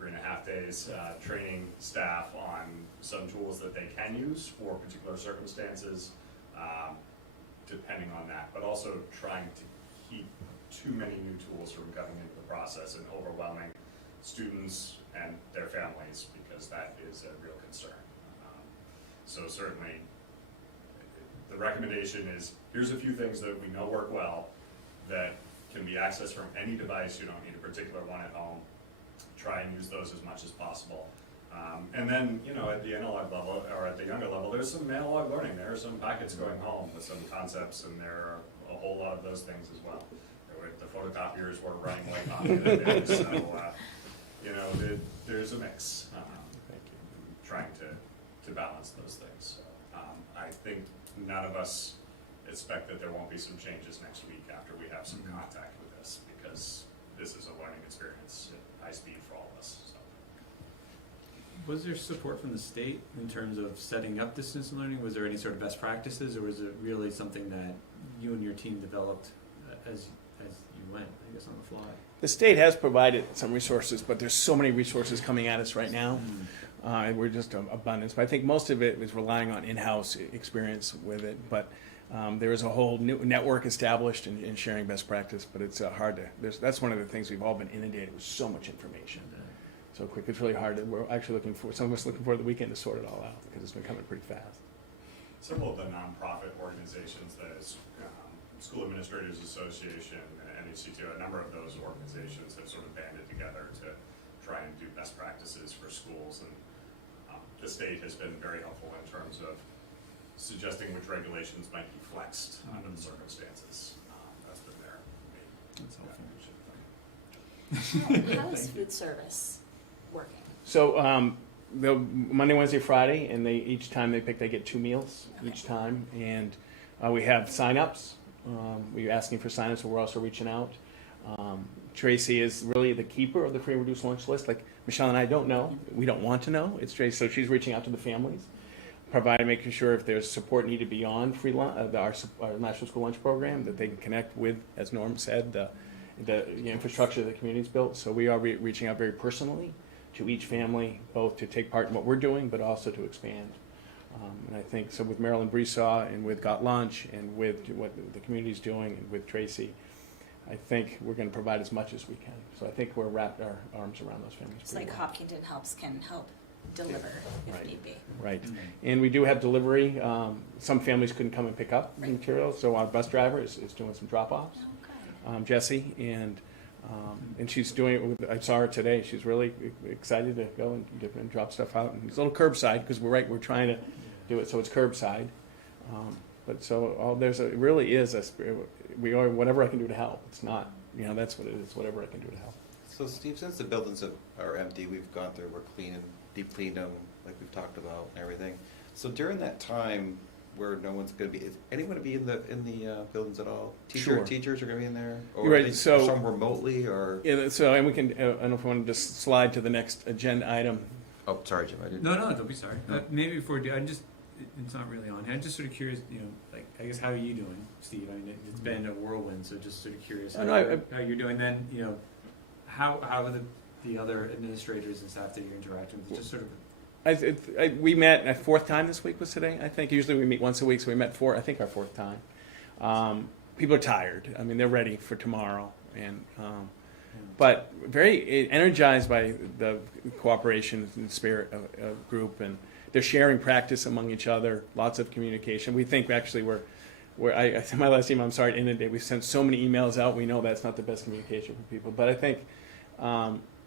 3.5 days training staff on some tools that they can use for particular circumstances, depending on that, but also trying to keep too many new tools from coming into the process and overwhelming students and their families, because that is a real concern. So certainly the recommendation is, here's a few things that we know work well that can be accessed from any device. You don't need a particular one at home. Try and use those as much as possible. And then, at the analog level, or at the younger level, there's some analog learning. There are some packets going home with some concepts, and there are a whole lot of those things as well. The photocopiers were running late on the other day, so, there's a mix. Trying to balance those things. So, I think none of us expect that there won't be some changes next week after we have some contact with this, because this is a learning experience at high speed for all of us. So. Was there support from the state in terms of setting up distance learning? Was there any sort of best practices, or was it really something that you and your team developed as you went, I guess, on the fly? The state has provided some resources, but there's so many resources coming at us right now. We're just abundance. But I think most of it is relying on in-house experience with it. But there is a whole new network established in sharing best practice, but it's hard to, that's one of the things we've all been inundated with so much information. So quick, it's really hard. We're actually some of us looking for the weekend to sort it all out, because it's been coming pretty fast. Several of the nonprofit organizations, the School Administrators Association, NHCTO, a number of those organizations have sort of banded together to try and do best practices for schools, and the state has been very helpful in terms of suggesting which regulations might be flexed under the circumstances. That's been their main. How is food service working? So they'll Monday, Wednesday, Friday, and each time they pick, they get 2 meals each time, and we have sign-ups. We're asking for sign-ups, but we're also reaching out. Tracy is really the keeper of the free and reduced lunch list. Like Michelle and I don't know. We don't want to know. It's Tracy, so she's reaching out to the families, making sure if there's support needed beyond free lunch, our National School Lunch Program, that they can connect with, as Norm said, the infrastructure that the community's built. So we are reaching out very personally to each family, both to take part in what we're doing, but also to expand. And I think so with Marilyn Bresaw and with Got Lunch and with what the community's doing and with Tracy, I think we're going to provide as much as we can. So I think we're wrapped our arms around those families. It's like well. Hopkinton Helps can help deliver if Right. need be. Right. And we do have delivery. Some families couldn't come and pick up the Right. materials, so our bus driver is doing some drop-offs, Okay. Jessie, and she's doing it with, I saw her today, she's really excited to go and drop stuff out. And it's a little curbside, because we're trying to do it so it's curbside. But so it really is a spirit. We are, whatever I can do to help. It's not, that's what it is, whatever I can do to help. So Steve, since the buildings are empty, we've gone through, we're cleaning, deep cleaned them, like we've talked about and everything. So during that time where no one's gonna be, is anyone gonna be in the buildings at all? Sure. Teachers are gonna be in there? You're Or right, are they- so- some remotely, or? Yeah, so, and we can, I don't know if we want to just slide to the next agenda item. Oh, sorry, Jim, I didn't. No, don't be sorry. No. Maybe before we do, it's not really on here. I'm just sort of curious, like, I guess, how are you doing, Steve? I mean, it's been a whirlwind, so just sort of curious Oh, no, how you're doing. Then, how are the other administrators and staff that you're interacting with? Just sort of. We met, a fourth time this week was today, I think. Usually we meet once a week, so we met I think our fourth time. People are tired. I mean, they're ready for tomorrow. And but very energized by the cooperation and spirit of group, and they're sharing practice among each other, lots of communication. We think actually I my last email, I'm sorry to inundate, we sent so many emails out, we know that's not the best communication for people. But I think,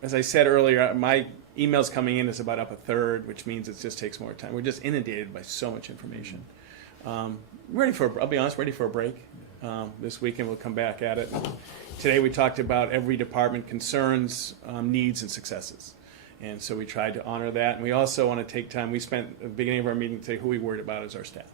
as I said earlier, my emails coming in is about up a third, which means it just takes more time. We're just inundated by so much information. I'll be honest, ready for a break. This weekend we'll come back at it. Today we talked about every department concerns, needs, and successes. And so we tried to honor that. And we also want to take time. We spent at the beginning of our meeting to say who we worried about as our staff.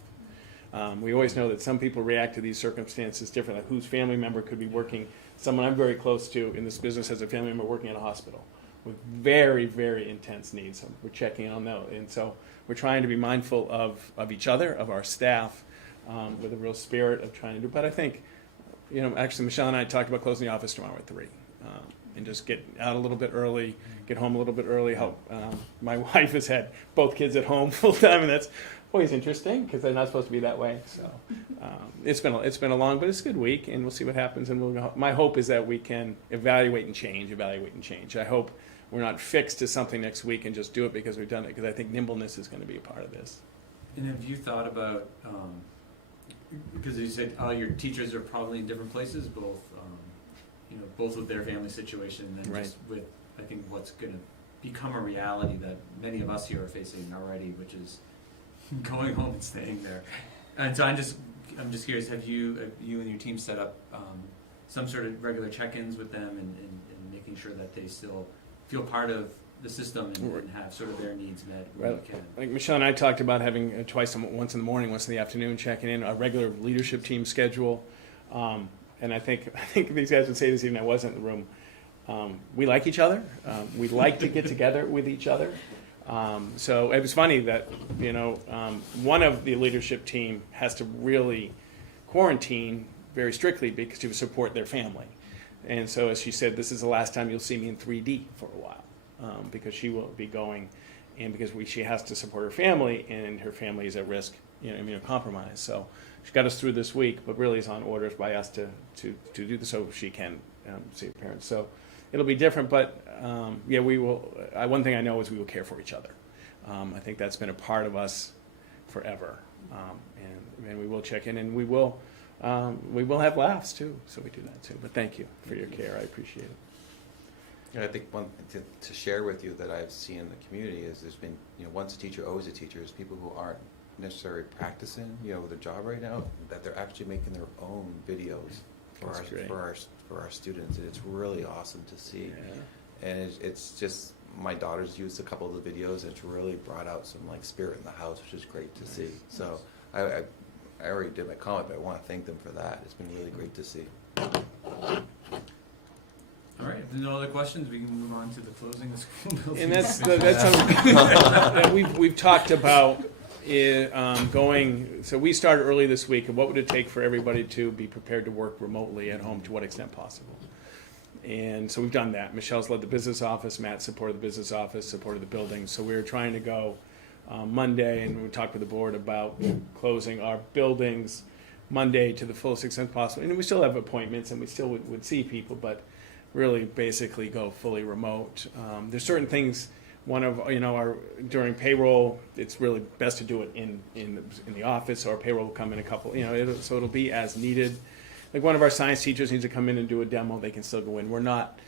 We always know that some people react to these circumstances differently. Whose family member could be working, someone I'm very close to in this business has a family member working at a hospital with very, very intense needs. So we're checking on that. And so we're trying to be mindful of each other, of our staff, with a real spirit of trying to do. But I think, actually Michelle and I talked about closing the office tomorrow at 3. And just get out a little bit early, get home a little bit early. My wife has had both kids at home full time, and that's always interesting because they're not supposed to be that way. So it's been a long, but it's a good week, and we'll see what happens. And my hope is that we can evaluate and change. I hope we're not fixed to something next week and just do it because we've done it. Because I think nimbleness is going to be a part of this. And have you thought about, because you said your teachers are probably in different places, both with their family situation and then Right. just with, I think, what's going to become a reality that many of us here are facing already, which is going home and staying there. And so I'm just curious, have you and your team set up some sort of regular check-ins with them and making sure that they still feel part of the system and have sort of their needs met when Right. you can? Like Michelle and I talked about having once in the morning, once in the afternoon, checking in, a regular leadership team schedule. And I think these guys would say this even if I wasn't in the room. We like each other. We like to get together with each other. So it was funny that one of the leadership team has to really quarantine very strictly because to support their family. And so as she said, this is the last time you'll see me in 3D for a while because she will be going, and because she has to support her family, and her family is at risk, immunocompromised. So she got us through this week, but really is on orders by us to do this so she can see her parents. So it'll be different, but we will. One thing I know is we will care for each other. I think that's been a part of us forever, and we will check in, and we will have laughs too. So we do that too. But thank you for your care. I appreciate it. And I think one thing to share with you that I've seen in the community is there's been, once a teacher, always a teacher, is people who aren't necessarily practicing, their job right now, that they're actually making their own videos for our students, and it's really awesome to see. Yeah. And it's just, my daughter's used a couple of the videos, and it's really brought out some spirit in the house, which is great to see. So I already did my comment, but I want to thank them for that. It's been really great to see. All right, if there's no other questions, we can move on to the closing of school buildings. And that's something that we've talked about going. So we started early this week, and what would it take for everybody to be prepared to work remotely at home to what extent possible? And so we've done that. Michelle's led the business office. Matt supported the business office, supported the building. So we were trying to go Monday, and we talked with the board about closing our buildings Monday to the fullest extent possible. And we still have appointments, and we still would see people, but really basically go fully remote. There's certain things one of, during payroll, it's really best to do it in the office, or payroll will come in a couple, so it'll be as needed. Like one of our science teachers needs to come in and do a demo, they can still go in. We're not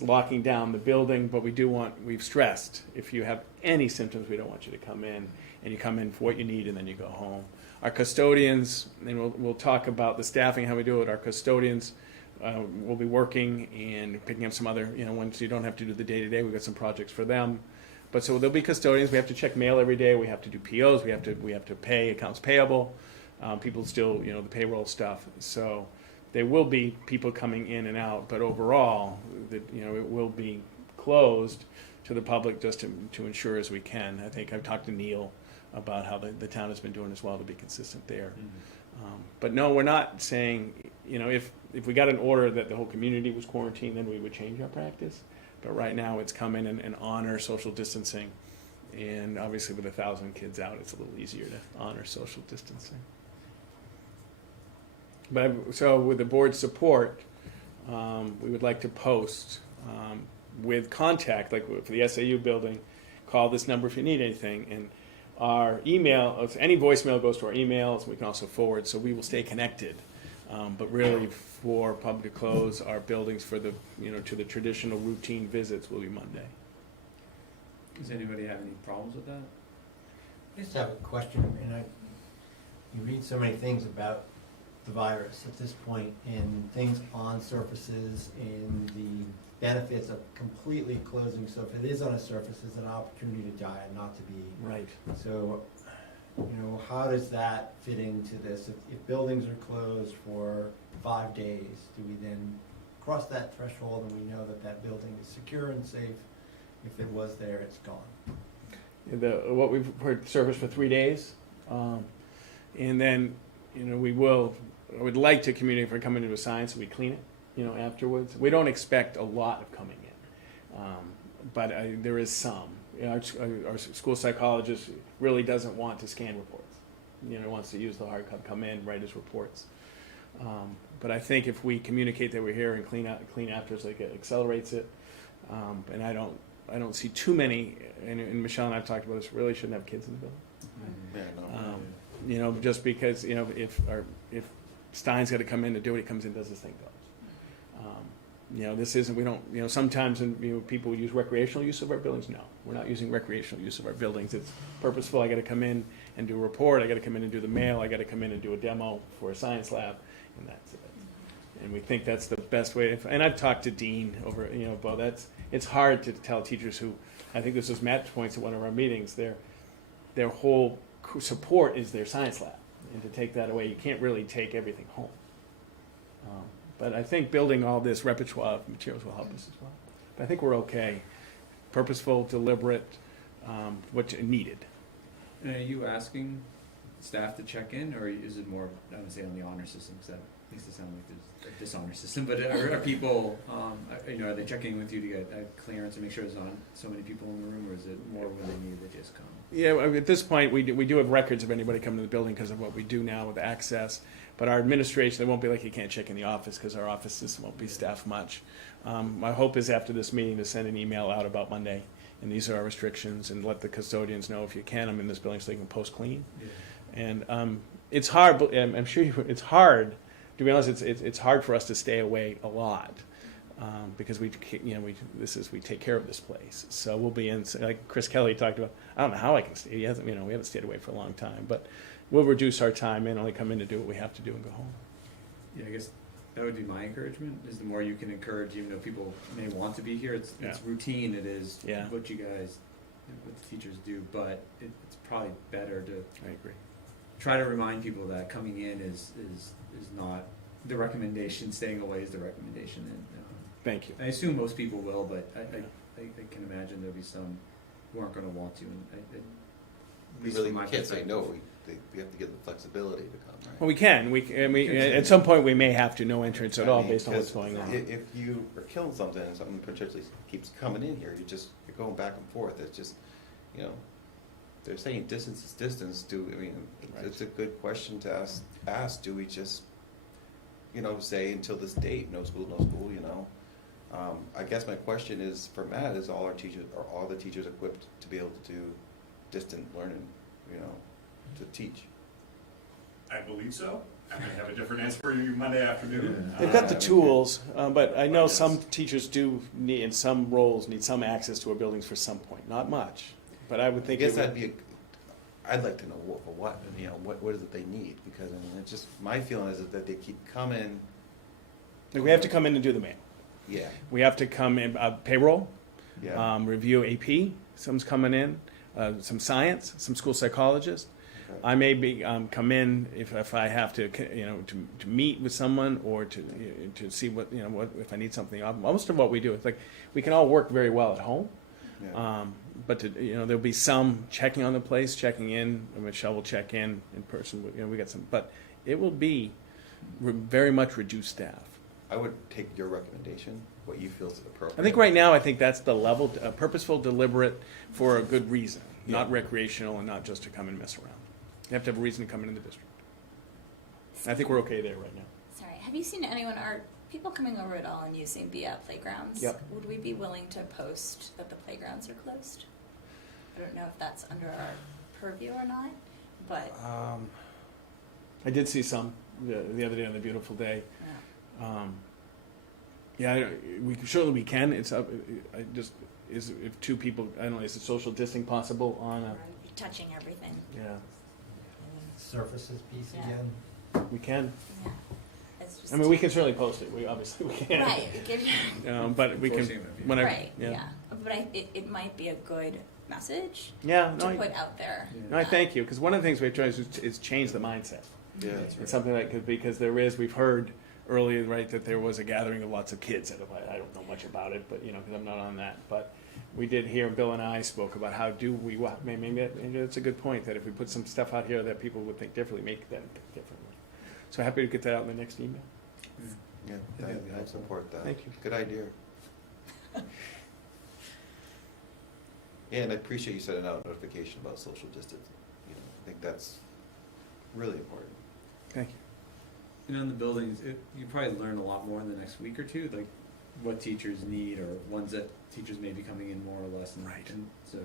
locking down the building, but we've stressed, if you have any symptoms, we don't want you to come in, and you come in for what you need and then you go home. Our custodians, and we'll talk about the staffing, how we do it, our custodians will be working and picking up some other, once you don't have to do the day-to-day, we've got some projects for them. But so there'll be custodians. We have to check mail every day. We have to do POs. We have to pay accounts payable. People still, the payroll stuff. So there will be people coming in and out. But overall, it will be closed to the public just to ensure as we can. I think I've talked to Neil about how the town has been doing as well to be consistent there. But no, we're not saying, if we got an order that the whole community was quarantined, then we would change our practice. But right now, it's come in and honor social distancing. And obviously, with 1,000 kids out, it's a little easier to honor social distancing. But so with the board's support, we would like to post with contact, like for the SAU building, call this number if you need anything. And our email, if any voicemail goes to our emails, we can also forward, so we will stay connected. But really, for public to close our buildings for the, to the traditional routine visits will be Monday. Does anybody have any problems with that? I just have a question, and you read so many things about the virus at this point, and things on surfaces, and the benefits of completely closing. So if it is on a surface, it's an opportunity to die and not to be. Right. So, how does that fit into this? If buildings are closed for 5 days, do we then cross that threshold and we know that building is secure and safe? If it was there, it's gone. What we've heard, service for 3 days, and then I would like to communicate if we're coming into a science, so we clean it, afterwards. We don't expect a lot of coming in, but there is some. Our school psychologist really doesn't want to scan reports. Wants to use the hard copy, come in, write his reports. But I think if we communicate that we're here and clean after, so it accelerates it. And I don't see too many. And Michelle and I've talked about this. Really shouldn't have kids in the building. Just because if Stein's got to come in to do it, he comes in, does his thing, goes. This isn't. We don't. Sometimes people use recreational use of our buildings. No, we're not using recreational use of our buildings. It's purposeful. I got to come in and do a report. I got to come in and do the mail. I got to come in and do a demo for a science lab, and that's it. And we think that's the best way. And I've talked to Dean over. Well, it's hard to tell teachers who. I think this was Matt's points at one of our meetings. Their whole support is their science lab, and to take that away, you can't really take everything home. But I think building all this repertoire of materials will help us as well. But I think we're okay. Purposeful, deliberate, what's needed. And are you asking staff to check in, or is it more, I would say, on the honor system, because that makes it sound like there's a dishonor system, but are people, are they checking with you to get a clearance and make sure there's not so many people in the room, or is it more when they need to just come? Yeah, at this point, we do have records of anybody coming to the building because of what we do now with access. But our administration, it won't be like you can't check in the office because our offices won't be staffed much. My hope is after this meeting to send an email out about Monday, and these are our restrictions, and let the custodians know if you can, I'm in this building so they can post clean. Yeah. And it's hard, I'm sure it's hard, to be honest, it's hard for us to stay away a lot. Because we take care of this place, so we'll be in. Like Chris Kelly talked about, I don't know how I can stay. We haven't stayed away for a long time, but we'll reduce our time and only come in to do what we have to do and go home. Yeah, I guess that would be my encouragement. Is the more you can encourage, even though people may want to be here, it's routine. It is what you guys, what the teachers do, but it's probably better to. I agree. Try to remind people that coming in is not the recommendation. Staying away is the recommendation. And thank you. I assume most people will, but I can imagine there'll be some who aren't going to want to. And we really can't say no. We have to get the flexibility to come, right? Well, we can. At some point we may have to no entrance at all based on what's going on. If you are killing something and something potentially keeps coming in here, you're going back and forth. It's just, they're saying distance is distance. Right. It's a good question to ask. Do we just, say until this date, no school, I guess my question is, for Matt, is are all the teachers equipped to be able to do distant learning, to teach? I believe so. I may have a different answer for you Monday afternoon. They've got the tools, but I know Yes. some teachers do need, in some roles, need some access to our buildings for some point. Not much, but I would I think. guess it would- that'd be, I'd like to know what is it they need, because I mean, it's just, my feeling is that they keep coming, we have to come in and do the mail. yeah, We have to come in, payroll, yeah. review AP, some's coming in, some science, some school psychologists. Okay. I may be, come in if I have to, to meet with someone or to see what, if I need something. Most of what we do, it's like, we can all work very well at home. Yeah. But there'll be some checking on the place, checking in. Michelle will check in person. We got some, but it will be very much reduced staff. I would take your recommendation, what you feel is appropriate. I think right now, I think that's the level, purposeful, deliberate, for a good reason, not Yeah. recreational and not just to come and mess around. You have to have a reason to come into the district. I think we're okay there right now. Sorry, have you seen anyone, are people coming over at all and using the playgrounds? Yep. Would we be willing to post that the playgrounds are closed? I don't know if that's under our purview or not, but I did see some the other day on the beautiful day. yeah. We certainly we can. It's up. I just is if two people. I don't know. Is it social distancing possible on a? Touching everything. Yeah, Surfaces piece Yeah. again. we can. Yeah. It's just I mean, we can certainly post it. We obviously we can. right. It gives But we can Forcing it would be- whenever. right. Yeah. Yeah. But it might be a good message Yeah. to No. put out there. No, I thank you, because one of the things we've tried is change the mindset. Yeah, It's something that could, because we've heard earlier, right, that there was a gathering of lots of kids. I don't know much about it, but, because I'm not on that. But we did hear, Bill and I spoke about how do we, maybe it's a good point, that if we put some stuff out here that people would think differently, make them think differently. So happy to get that out in the next email. yeah, I support that. Thank you. Good idea. Yeah, and I appreciate you sending out a notification about social distancing. I think that's really important. Thank you. And on the buildings, you probably learn a lot more in the next week or two, like what teachers need or ones that teachers may be coming in more or less. Right. And so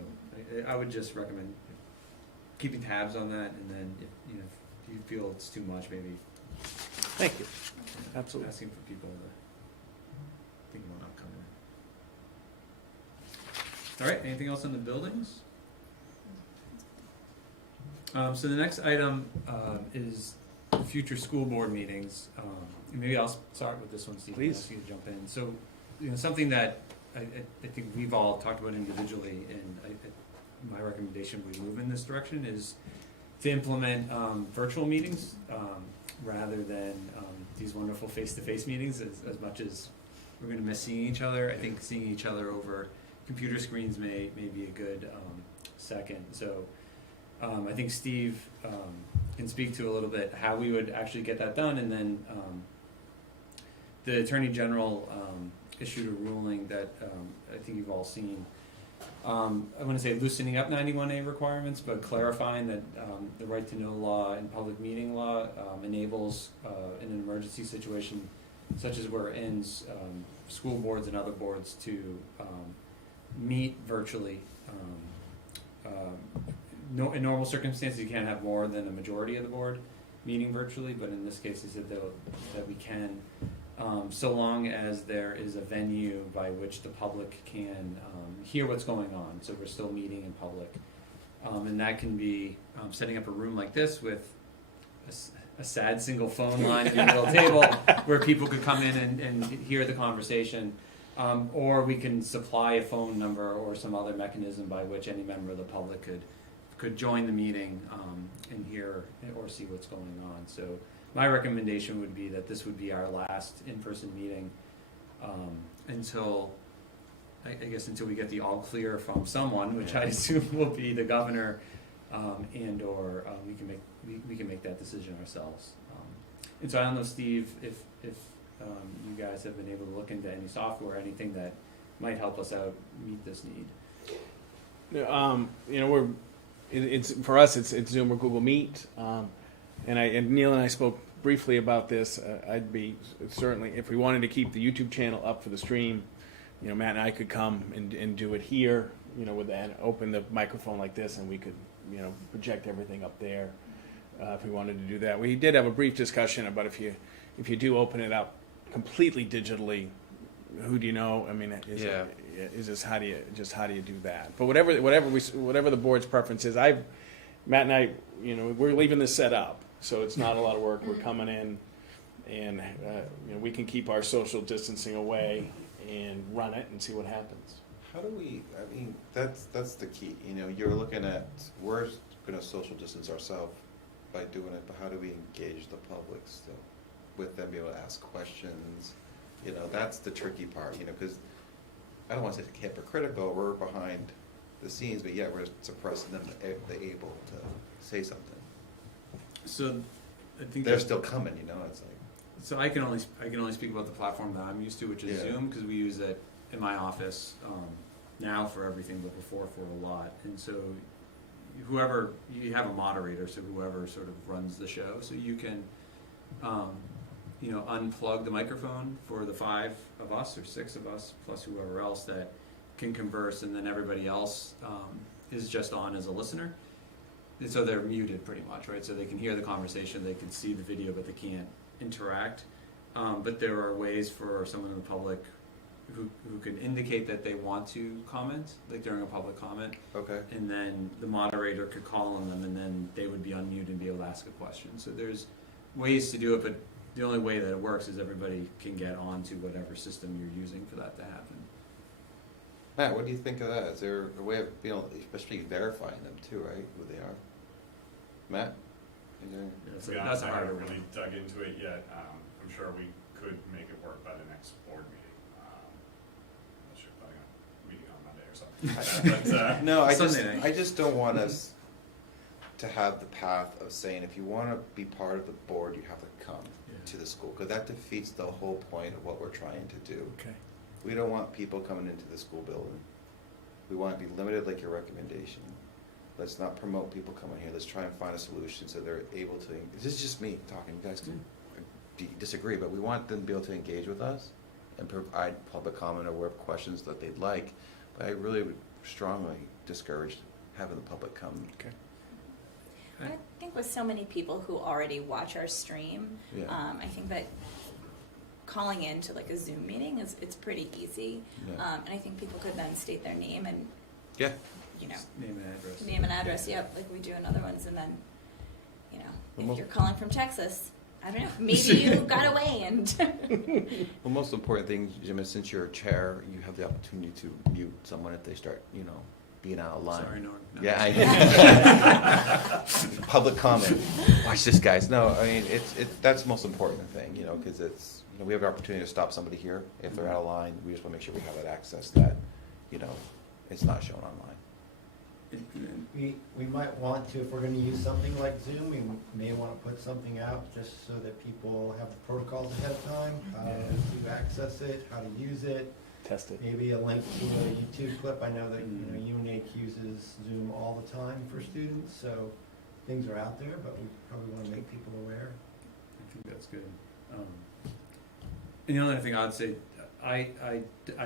I would just recommend keeping tabs on that, and then if you feel it's too much, maybe Thank you. Absolutely. asking for people to think about not coming in. All right, anything else on the buildings? So the next item is the future school board meetings. And maybe I'll start with this one, Steve. Please. Ask you to jump in. So, something that I think we've all talked about individually, and my recommendation we move in this direction is to implement virtual meetings rather than these wonderful face-to-face meetings. As much as we're going to miss seeing each other, I think seeing each other over computer screens may be a good second. So. I think Steve can speak to a little bit how we would actually get that done, and then the Attorney General issued a ruling that I think you've all seen. I want to say loosening up 91A requirements, but clarifying that the right to know law and public meeting law enables in an emergency situation such as we're in, school boards and other boards to meet virtually. In normal circumstances, you can't have more than a majority of the board meeting virtually, but in this case, they said that we can, so long as there is a venue by which the public can hear what's going on. So we're still meeting in public, and that can be setting up a room like this with a sad single phone line at your little table where people could come in and hear the conversation. Or we can supply a phone number or some other mechanism by which any member of the public could join the meeting and hear or see what's going on. So my recommendation would be that this would be our last in-person meeting until we get the all clear from someone, which I assume will be the governor, and or we can make that decision ourselves. And so I don't know, Steve, if you guys have been able to look into any software, anything that might help us out meet this need. It's for us. It's Zoom or Google Meet, and Neil and I spoke briefly about this. I'd be certainly, if we wanted to keep the YouTube channel up for the stream, you know, Matt and I could come and do it here, you know, with and open the microphone like this, and we could, you know, project everything up there if we wanted to do that. We did have a brief discussion about if you do open it up completely digitally, who do you know? I mean, is this how do you do that? But whatever the board's preference is, Matt and I, you know, we're leaving this set up, so it's not a lot of work. We're coming in, and you know, we can keep our social distancing away and run it and see what happens. How do we, I mean, that's the key, you know, you're looking at, we're gonna social distance ourselves by doing it, but how do we engage the public still? With them being able to ask questions, you know, that's the tricky part, you know, because I don't wanna say hypocritical, we're behind the scenes, but yet we're suppressing them, they're able to say something. So I think They're still coming, you know, it's like. So I can only speak about the platform that I'm used to, which is Yeah. Zoom, because we use it in my office now for everything, but before for a lot. And so whoever, you have a moderator, so whoever sort of runs the show, so you can you know, unplug the microphone for the 5 of us or 6 of us plus whoever else that can converse, and then everybody else is just on as a listener. And so they're muted pretty much, right? So they can hear the conversation, they can see the video, but they can't interact. But there are ways for someone in the public who can indicate that they want to comment, like during a public comment. Okay. And then the moderator could call on them, and then they would be unmuted and be able to ask a question. So there's ways to do it, but the only way that it works is everybody can get onto whatever system you're using for that to happen. Matt, what do you think of that? Is there a way of being able, especially verifying them too, right, who they are? Matt? Is there? Yeah, To so be that's honest, a I harder haven't one. really dug into it yet. I'm sure we could make it work by the next board meeting. Unless you're planning on meeting on Monday or something. No, Sunday night. I just don't want us to have the path of saying, if you want to be part of the board, you have to come to the school, because that defeats the whole point of what we're trying to do. Okay. We don't want people coming into the school building. We want to be limited like your recommendation. Let's not promote people coming here. Let's try and find a solution so they're able to, this is just me talking, you guys can disagree, but we want them to be able to engage with us and provide public comment or whatever questions that they'd like. But I really would strongly discourage having the public come. Okay. I think with so many people who already watch our stream, Yeah. I think that calling into like a Zoom meeting it's pretty easy, Yeah. and I think people could then state their name and Yeah. you know Name and address. name and address, yep, like we do in other ones, and then you know Well, if you're calling from Texas, I don't know, maybe you got away and Well, most important thing, Jim, is since you're a chair, you have the opportunity to mute someone if they start, you know, being out of line. Sorry, Norm. No. Yeah, I know. Public comment. Watch this, guys. No, I mean, that's the most important thing, you know, because it's, you know, we have an opportunity to stop somebody here. If they're out of line, we just want to make sure we have that access that, you know, it's not shown online. We might want to, if we're gonna use something like Zoom, we may wanna put something out just so that people have the protocols ahead of time, how to access it, how to use it. Test it. Maybe a link to a YouTube clip. I know that, you know, UNH uses Zoom all the time for students, so things are out there, but we probably wanna make people aware. I think that's good. And the other thing I'd say, I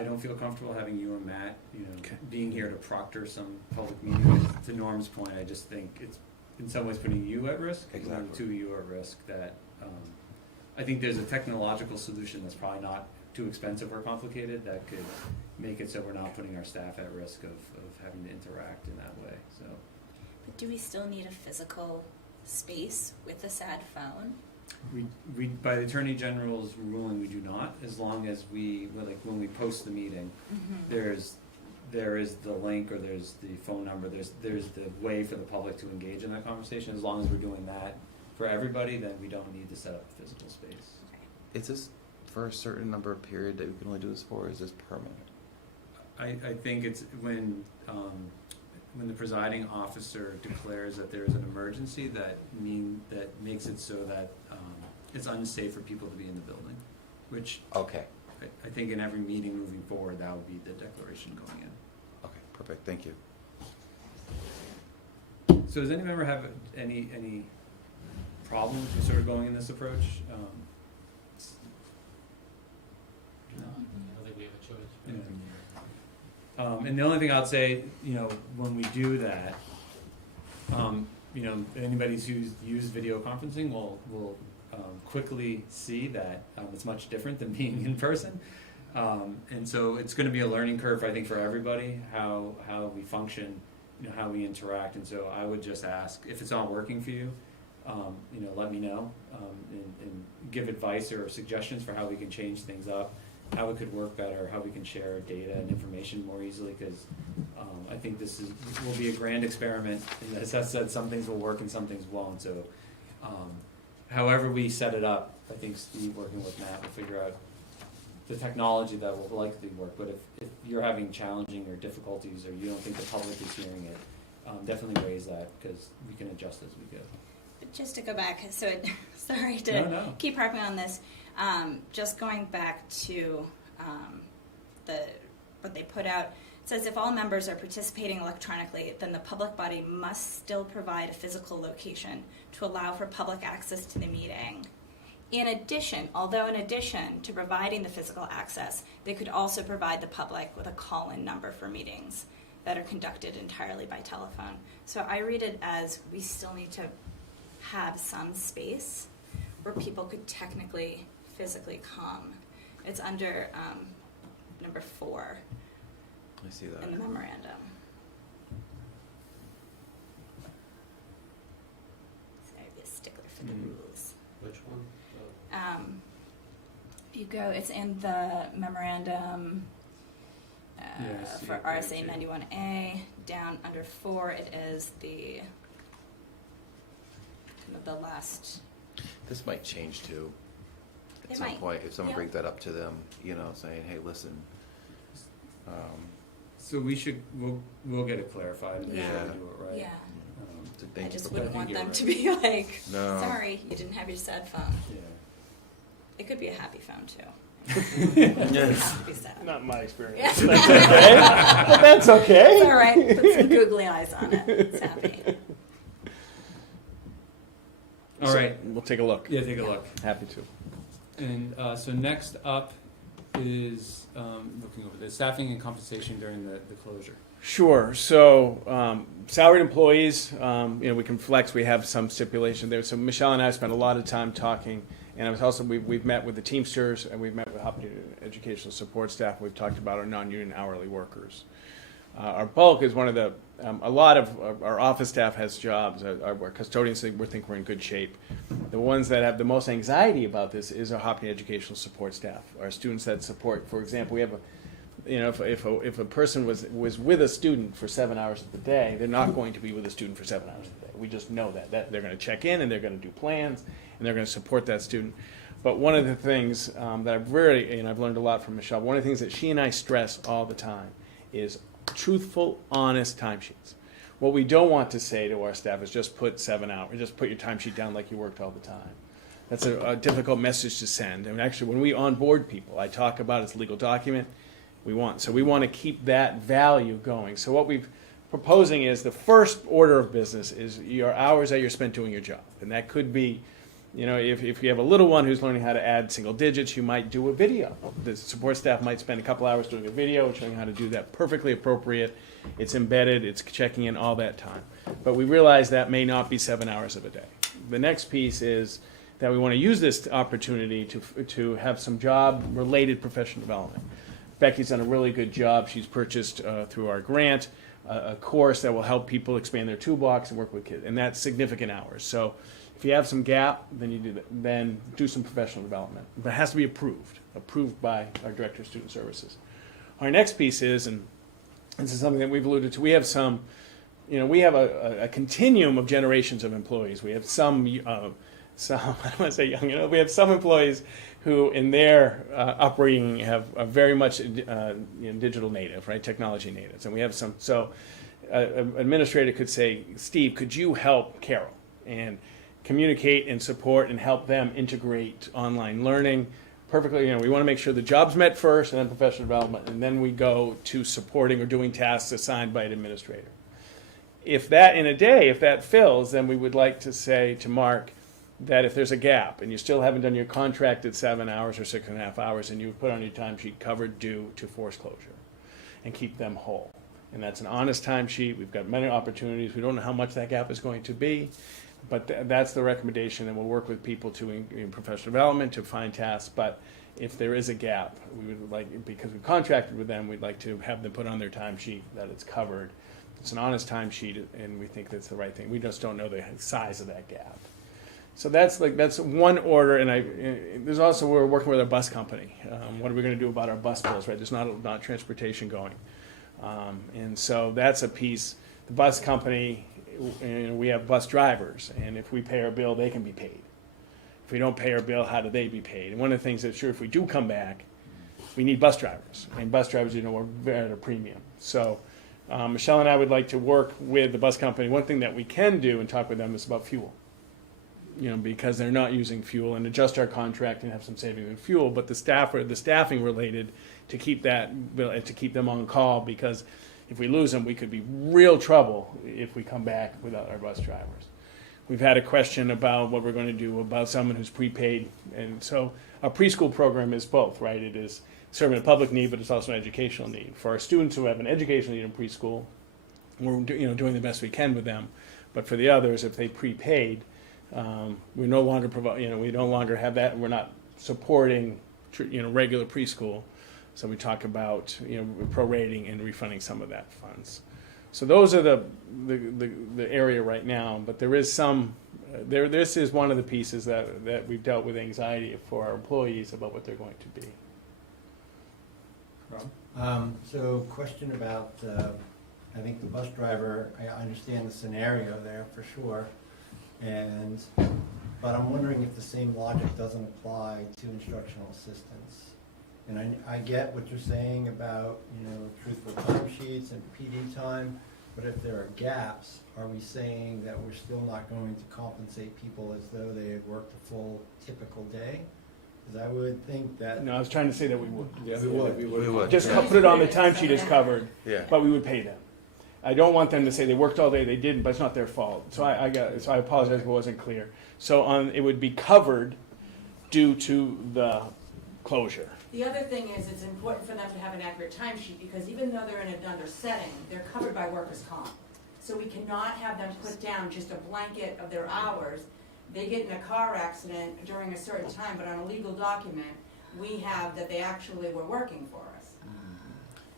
don't feel comfortable having you and Matt, you know, Okay. being here to proctor some public meeting. To Norm's point, I just think it's in some ways putting you at risk, Exactly. and the two of you are at risk. That I think there's a technological solution that's probably not too expensive or complicated that could make it so we're not putting our staff at risk of having to interact in that way. So. but do we still need a physical space with a SAD phone? We by the Attorney General's ruling, we do not, as long as when we post the meeting, there is the link or there's the phone number, there's the way for the public to engage in that conversation. As long as we're doing that for everybody, then we don't need to set up a physical space. Is this for a certain number of period that we can only do this for, or is this permanent? I think it's when the presiding officer declares that there is an emergency, that makes it so that it's unsafe for people to be in the building, which Okay. I think in every meeting moving forward, that would be the declaration going in. Okay, perfect. Thank you. So does any member have any problems with sort of going in this approach? No. I don't think we have a choice. Yeah. And the only thing I'd say, when we do that, anybody who's used video conferencing will quickly see that it's much different than being in person. And so it's going to be a learning curve, I think, for everybody, how we function, how we interact. And so I would just ask, if it's not working for you, let me know, and give advice or suggestions for how we can change things up, how it could work better, how we can share data and information more easily, because I think this will be a grand experiment. And as I said, some things will work and some things won't. So however we set it up, I think Steve, working with Matt, will figure out the technology that will likely work. But if you're having challenging or difficulties, or you don't think the public is hearing it, definitely raise that, because we can adjust as we go. But just to go back, sorry to keep harping on this. Just going back to what they put out, it says if all members are participating electronically, then the public body must still provide a physical location to allow for public access to the meeting. In addition to providing the physical access, they could also provide the public with a call-in number for meetings that are conducted entirely by telephone. So I read it as we still need to have some space where people could technically, physically come. It's under number 4 I see that. in the memorandum. So I'd be a stickler for the rules. Which one? You go, it's in the memorandum for RSA 91A, down under 4, it is the last. This might change too. At It some might. point, if someone Yeah. brings that up to them, saying, "Hey, listen." So we'll get it clarified and make sure Yeah. we do it right. Yeah. So I thank you just for- wouldn't I think want you're them right. to be like, No. sorry, you didn't have your sad phone. Yeah. It could be a happy phone too. It doesn't have to be sad. Not my experience. Yeah. That's okay. But that's okay. It's all right. Put some googly eyes on it. It's happy. All right. We'll take a look. Yeah, take a look. Happy to. And so next up is looking over the staffing and compensation during the closure. Sure. So salaried employees, we can flex. We have some stipulation there. So Michelle and I spent a lot of time talking, and I was also we've met with the Teamsters and we've met with Hopkinton educational support staff. We've talked about our non-union hourly workers. Our bulk is one of the a lot of our office staff has jobs. Our custodians think we're in good shape. The ones that have the most anxiety about this is our Hopkinton educational support staff. Our students that support, for example, we have if a person was with a student for 7 hours of the day, they're not going to be with a student for 7 hours of the day. We just know that they're going to check in and they're going to do plans and they're going to support that student. But one of the things that I've learned a lot from Michelle. One of the things that she and I stress all the time is truthful, honest timesheets. What we don't want to say to our staff is just put 7 hours, just put your timesheet down like you worked all the time. That's a difficult message to send. I mean, actually, when we onboard people, I talk about it's a legal document. We want to keep that value going. So what we're proposing is the first order of business is your hours that you're spent doing your job, and that could be, if you have a little one who's learning how to add single digits, you might do a video. The support staff might spend a couple hours doing a video, showing how to do that perfectly appropriate. It's embedded, it's checking in all that time. But we realize that may not be 7 hours of a day. The next piece is that we want to use this opportunity to have some job-related professional development. Becky's done a really good job. She's purchased through our grant a course that will help people expand their toolbox and work with kids, and that's significant hours. So if you have some gap, then you do that. Then do some professional development, but it has to be approved by our Director of Student Services. Our next piece is, and this is something that we've alluded to, we have some, we have a continuum of generations of employees. We have some I don't want to say young, we have some employees who in their upbringing have a very much digital native, right, technology natives. And we have some, so an administrator could say, Steve, could you help Carol and communicate and support and help them integrate online learning perfectly. We want to make sure the job's met first and then professional development, and then we go to supporting or doing tasks assigned by an administrator. If that fills, then we would like to say to Mark, that if there's a gap and you still haven't done your contracted 7 hours or 6.5 hours, and you put on your timesheet covered due to forced closure. and keep them whole. And that's an honest timesheet. We've got many opportunities. We don't know how much that gap is going to be, but that's the recommendation, and we'll work with people to in professional development to find tasks. But if there is a gap, we would like, because we've contracted with them, we'd like to have them put on their timesheet that it's covered. It's an honest timesheet, and we think that's the right thing. We just don't know the size of that gap. So that's one order, and there's also, we're working with our bus company. What are we going to do about our bus bills, right? There's not transportation going. And so that's a piece. The bus company, we have bus drivers, and if we pay our bill, they can be paid. If we don't pay our bill, how do they be paid? And one of the things that's true, if we do come back, we need bus drivers, and bus drivers, are at a premium. So Michelle and I would like to work with the bus company. One thing that we can do and talk with them is about fuel. Because they're not using fuel, and adjust our contract and have some savings in fuel, but the staffing related to keep them on call, because if we lose them, we could be real trouble if we come back without our bus drivers. We've had a question about what we're going to do about someone who's prepaid, and so our preschool program is both, right? It is serving a public need, but it's also an educational need. For our students who have an educational need in preschool, we're doing the best we can with them, but for the others, if they prepaid, we no longer provide, we no longer have that. We're not supporting, regular preschool. So we talk about, prorating and refunding some of that funds. So those are the area right now. But there is some, this is one of the pieces that we've dealt with anxiety for our employees about what they're going to be. Rob? So question about, I think the bus driver, I understand the scenario there for sure. But I'm wondering if the same logic doesn't apply to instructional assistants. And I get what you're saying about, truthful timesheets and PD time, but if there are gaps, are we saying that we're still not going to compensate people as though they had worked a full typical day? Because I would think that... No, I was trying to say that we would. Yeah, we would. Just yeah. put it on the timesheet as covered, Yeah. but we would pay them. I don't want them to say they worked all day, they didn't, but it's not their fault. So I apologize if it wasn't clear. So it would be covered due to the closure. The other thing is, it's important for them to have an accurate timesheet, because even though they're in another setting, they're covered by workers' comp. So we cannot have them put down just a blanket of their hours. They get in a car accident during a certain time, but on a legal document, we have that they actually were working for us.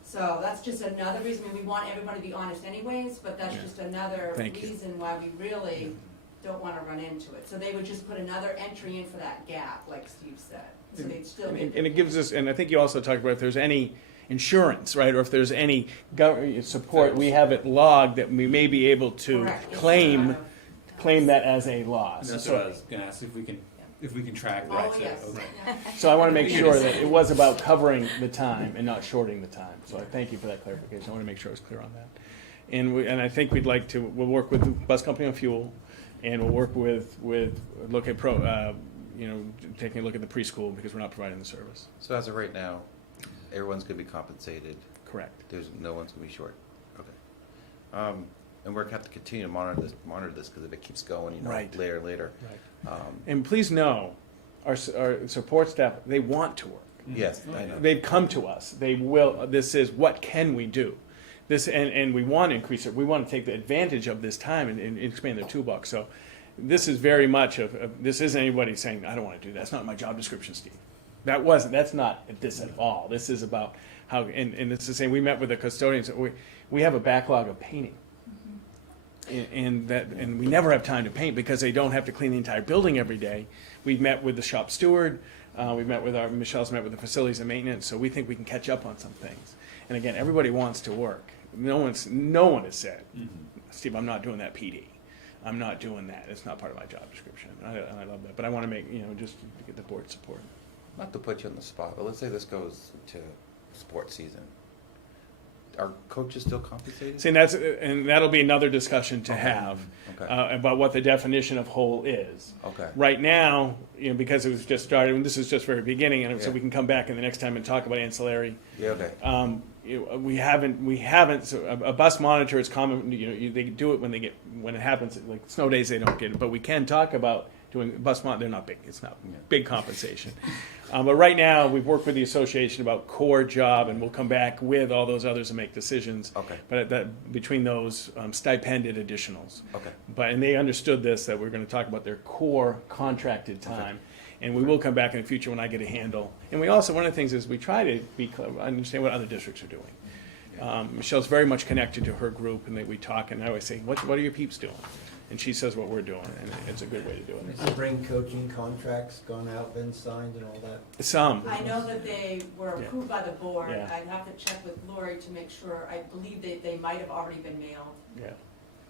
So that's just another reason. We want everybody to be honest anyways, but that's just another reason why we really don't want to run into it. So they would just put another entry in for that gap, like Steve said. So they'd still get and it gives us, and I think you also talked about if there's any insurance, right, or if there's any government support, we have it logged that we may be able to claim that as a loss. That's what I was going to ask, if we can track that. Oh, yes. Okay. So I want to make sure that it was about covering the time and not shorting the time. So I thank you for that clarification. I want to make sure I was clear on that. And I think we'll work with the bus company on fuel, and we'll work look at taking a look at the preschool, because we're not providing the service. So as of right now, everyone's going to be compensated. Correct. There's no one's going to be short. Okay. And we're going to have to continue to monitor this because if it keeps going, Right. later and later. Right. And please know, our support staff, they want to work. Yes, I know. They've come to us. They will. This is what can we do. This and we want to increase it. We want to take the advantage of this time and expand their toolbox. So this is very much this isn't anybody saying I don't want to do that. That's not my job description, Steve. That's not this at all. This is about how and it's the same. We met with the custodians. We have a backlog of painting. And we never have time to paint because they don't have to clean the entire building every day. We've met with the shop steward. Michelle's met with the facilities and maintenance. So we think we can catch up on some things. And again, everybody wants to work. No one has said, Steve, I'm not doing that PD. I'm not doing that. It's not part of my job description. I love that. But I want to make, just to get the board support. Not to put you on the spot, but let's say this goes to sports season. Are coaches still compensated? See, and that'll be another discussion to have Okay. about what the definition of whole is. Okay. Right now, because it was just started, and this is just very beginning, and so Yeah. we can come back in the next time and talk about ancillary. Yeah, okay. We haven't. So a bus monitor is common. They do it when it happens. Like snow days, they don't get it. But we can talk about doing bus they're not big, it's not big compensation. But right now, we've worked with the association about core job, and we'll come back with all those others and make decisions. Okay. But between those, stipended additionals. Okay. And they understood this, that we're gonna talk about their core contracted time. And we will come back in the future when I get a handle. And we also, one of the things is we try to be clear, understand what other districts are doing. Michelle's very much connected to her group, and we talk, and I always say, what are your peeps doing? And she says what we're doing, and it's a good way to do it. Spring coaching contracts gone out, been signed and all that? Some. I know that they were approved by the board. Yeah. I'd have to check with Lori to make sure. I believe they might have already been mailed Yeah.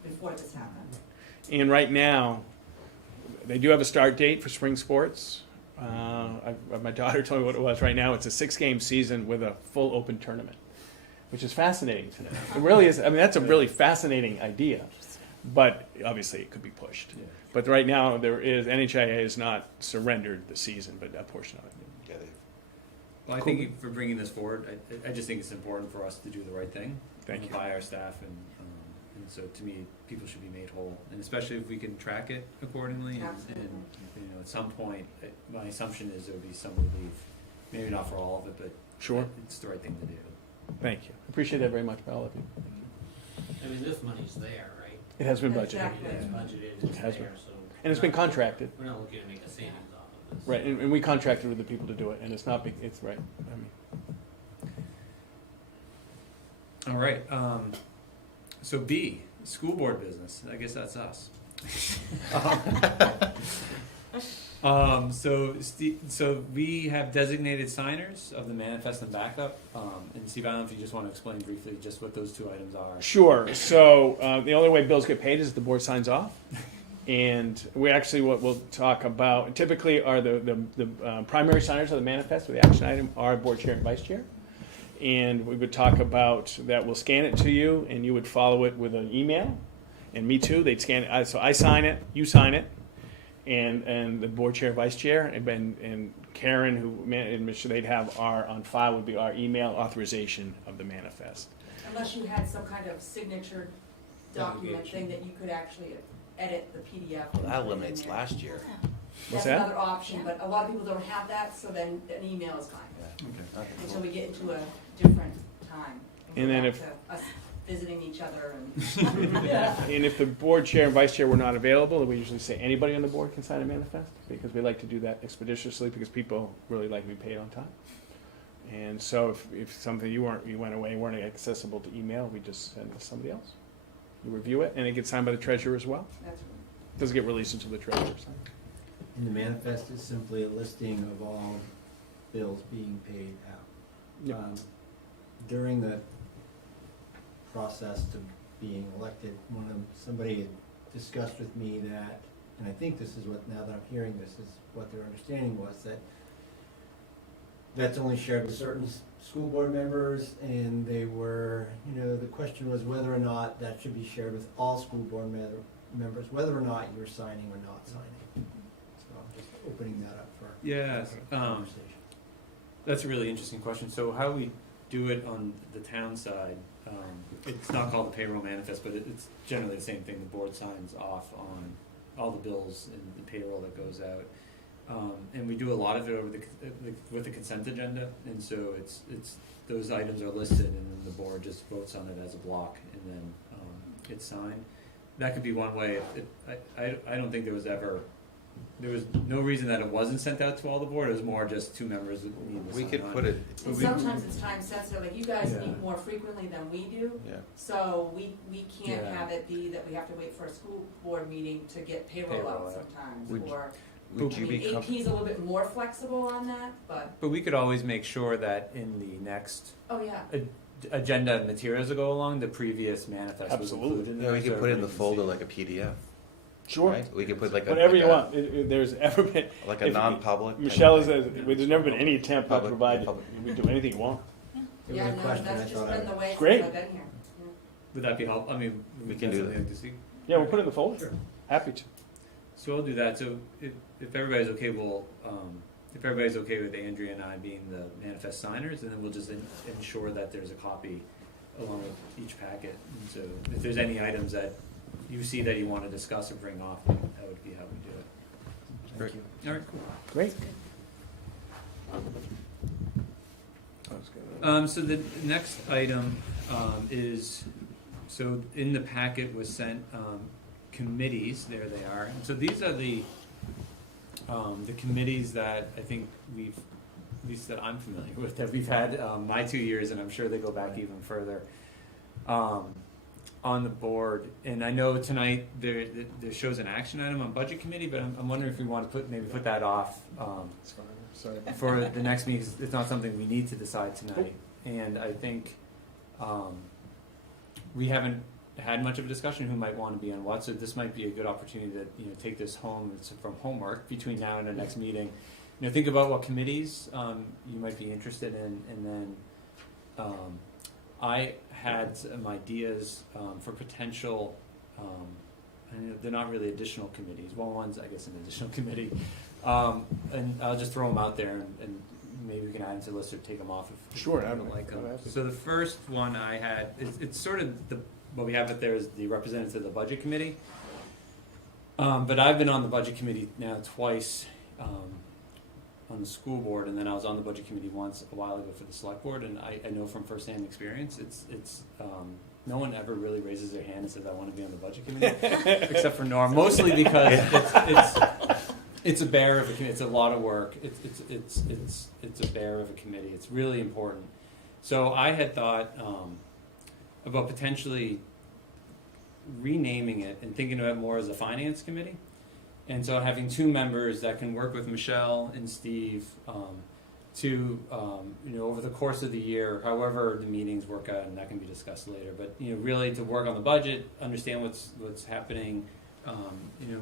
before this happened. And right now, they do have a start date for spring sports. My daughter told me what it was. Right now, it's a 6-game season with a full open tournament, which is fascinating to me. It really is. I mean, that's a really fascinating idea, but obviously it could be pushed. Yeah. But right now, NHIA has not surrendered the season, but a portion of it. Yeah, Well, I thank you for bringing this forward. I just think it's important for us to do the right thing. Thank you. By our staff, and so to me, people should be made whole, and especially if we can track it accordingly. Absolutely. And at some point, my assumption is there will be some relief. Maybe not for all of it, but Sure. it's the right thing to do. Thank you. Appreciate that very much by all of you. I mean, this money's there, right? It has been budgeted. Exactly. It's budgeted, it's has there, been. so. And it's been contracted. We're not looking to make a savings off of this. Right, and we contracted with the people to do it, and it's not big, it's right. I mean, All right. So B, school board business. I guess that's us. So we have designated signers of the manifest and backup. And Steve, I don't know if you just want to explain briefly just what those two items are. sure. So the only way bills get paid is the board signs off. And we actually, what we'll talk about typically are the primary signers of the manifest with the action item are board chair and vice chair. And we would talk about that. We'll scan it to you, and you would follow it with an email. And me too. They'd scan it. So I sign it, you sign it, and the board chair, vice chair, and Karen, and Mr. They'd have on file would be our email authorization of the manifest. Unless you had some kind of signature document thing that you could actually edit the PDF. well, that eliminates last year. What's That's that? another option, but a lot of people don't have that, so then an email is fine. Okay. Until we get into a different time. And then go if- back to us visiting each other and. Yeah. And if the board chair and vice chair were not available, then we usually say anybody on the board can sign a manifest, because we like to do that expeditiously, because people really like to be paid on time. And so if something you went away, weren't accessible to email, we just send it to somebody else. You review it, and it gets signed by the treasurer as well. That's Doesn't get released until the treasurer signs. And the manifest is simply a listing of all bills being paid out. Yep. During the process to being elected, somebody had discussed with me that, and I think this is what, now that I'm hearing this, is what their understanding was, that that's only shared with certain school board members, and they were, the question was whether or not that should be shared with all school board members, whether or not you're signing or not signing. So I'm just opening that up for Yes. conversation. That's a really interesting question. So how we do it on the town side, it's not called the payroll manifest, but it's generally the same thing. The board signs off on all the bills and the payroll that goes out. And we do a lot of it over with the consent agenda, and so it's those items are listed, and then the board just votes on it as a block, and then it's signed. That could be one way. I don't think there was no reason that it wasn't sent out to all the board. It was more just two members that needed to We sign could on. put it, And sometimes it's time sensitive, like you guys Yeah. meet more frequently than we do, yeah. so we can't Yeah. have it be that we have to wait for a school board meeting to get payroll Payroll out out. sometimes, Would- or, Would I you be mean, AP is a little bit more flexible on that, but, But we could always make sure that in the next oh, yeah. agenda materials that go along, the previous manifest Absolutely. was included in Yeah, we there, could so put it in the everybody can folder see. like a PDF. Sure. Right? We could put like a. Whatever like you a- want. There's ever been, Like a if- non-public. Michelle has, there's never been any attempt not to Public, provide, public. we do anything you want. There was Yeah, a no, question I that's just thought I been the way Great. since I've been here. Yeah. Would that be helpful? I mean, We can that's do something to see. Yeah, we'll put it in the folder. Sure. Happy to. So I'll do that. So if everybody's okay, if everybody's okay with Andrea and I being the manifest signers, and then we'll just ensure that there's a copy along with each packet. And so if there's any items that you see that you want to discuss or bring off, that would be how we do it. Great. All right, cool. Great. So the next item is, so in the packet was sent committees. There they are. And so these are the committees that I think we've, at least that I'm familiar with, that we've had my 2 years, and I'm sure they go back even further on the board. And I know tonight there shows an action item on budget committee, but I'm wondering if we want to put that off. Sorry. For the next meeting, 'cause it's not something we need to decide tonight. And I think we haven't had much of a discussion who might want to be on what, so this might be a good opportunity to take this home from homework between now and our next meeting. Think about what committees you might be interested in, and then I had some ideas for potential. They're not really additional committees. Well, one's, I guess, an additional committee. And I'll just throw them out there, and maybe we can add them to the list or take them off if Sure, you don't like them. So the first one I had, it's sort of what we have up there is the representative of the budget committee. But I've been on the budget committee now twice on the school board, and then I was on the budget committee once a while ago for the select board, and I know from firsthand experience, it's no one ever really raises their hand and says, I want to be on the budget committee, except for Norm, mostly because it's a bear of a committee. It's a lot of work. It's a bear of a committee. It's really important. So I had thought about potentially renaming it and thinking of it more as a finance committee. And so having two members that can work with Michelle and Steve to over the course of the year, however the meetings work out, and that can be discussed later. But really to work on the budget, understand what's happening.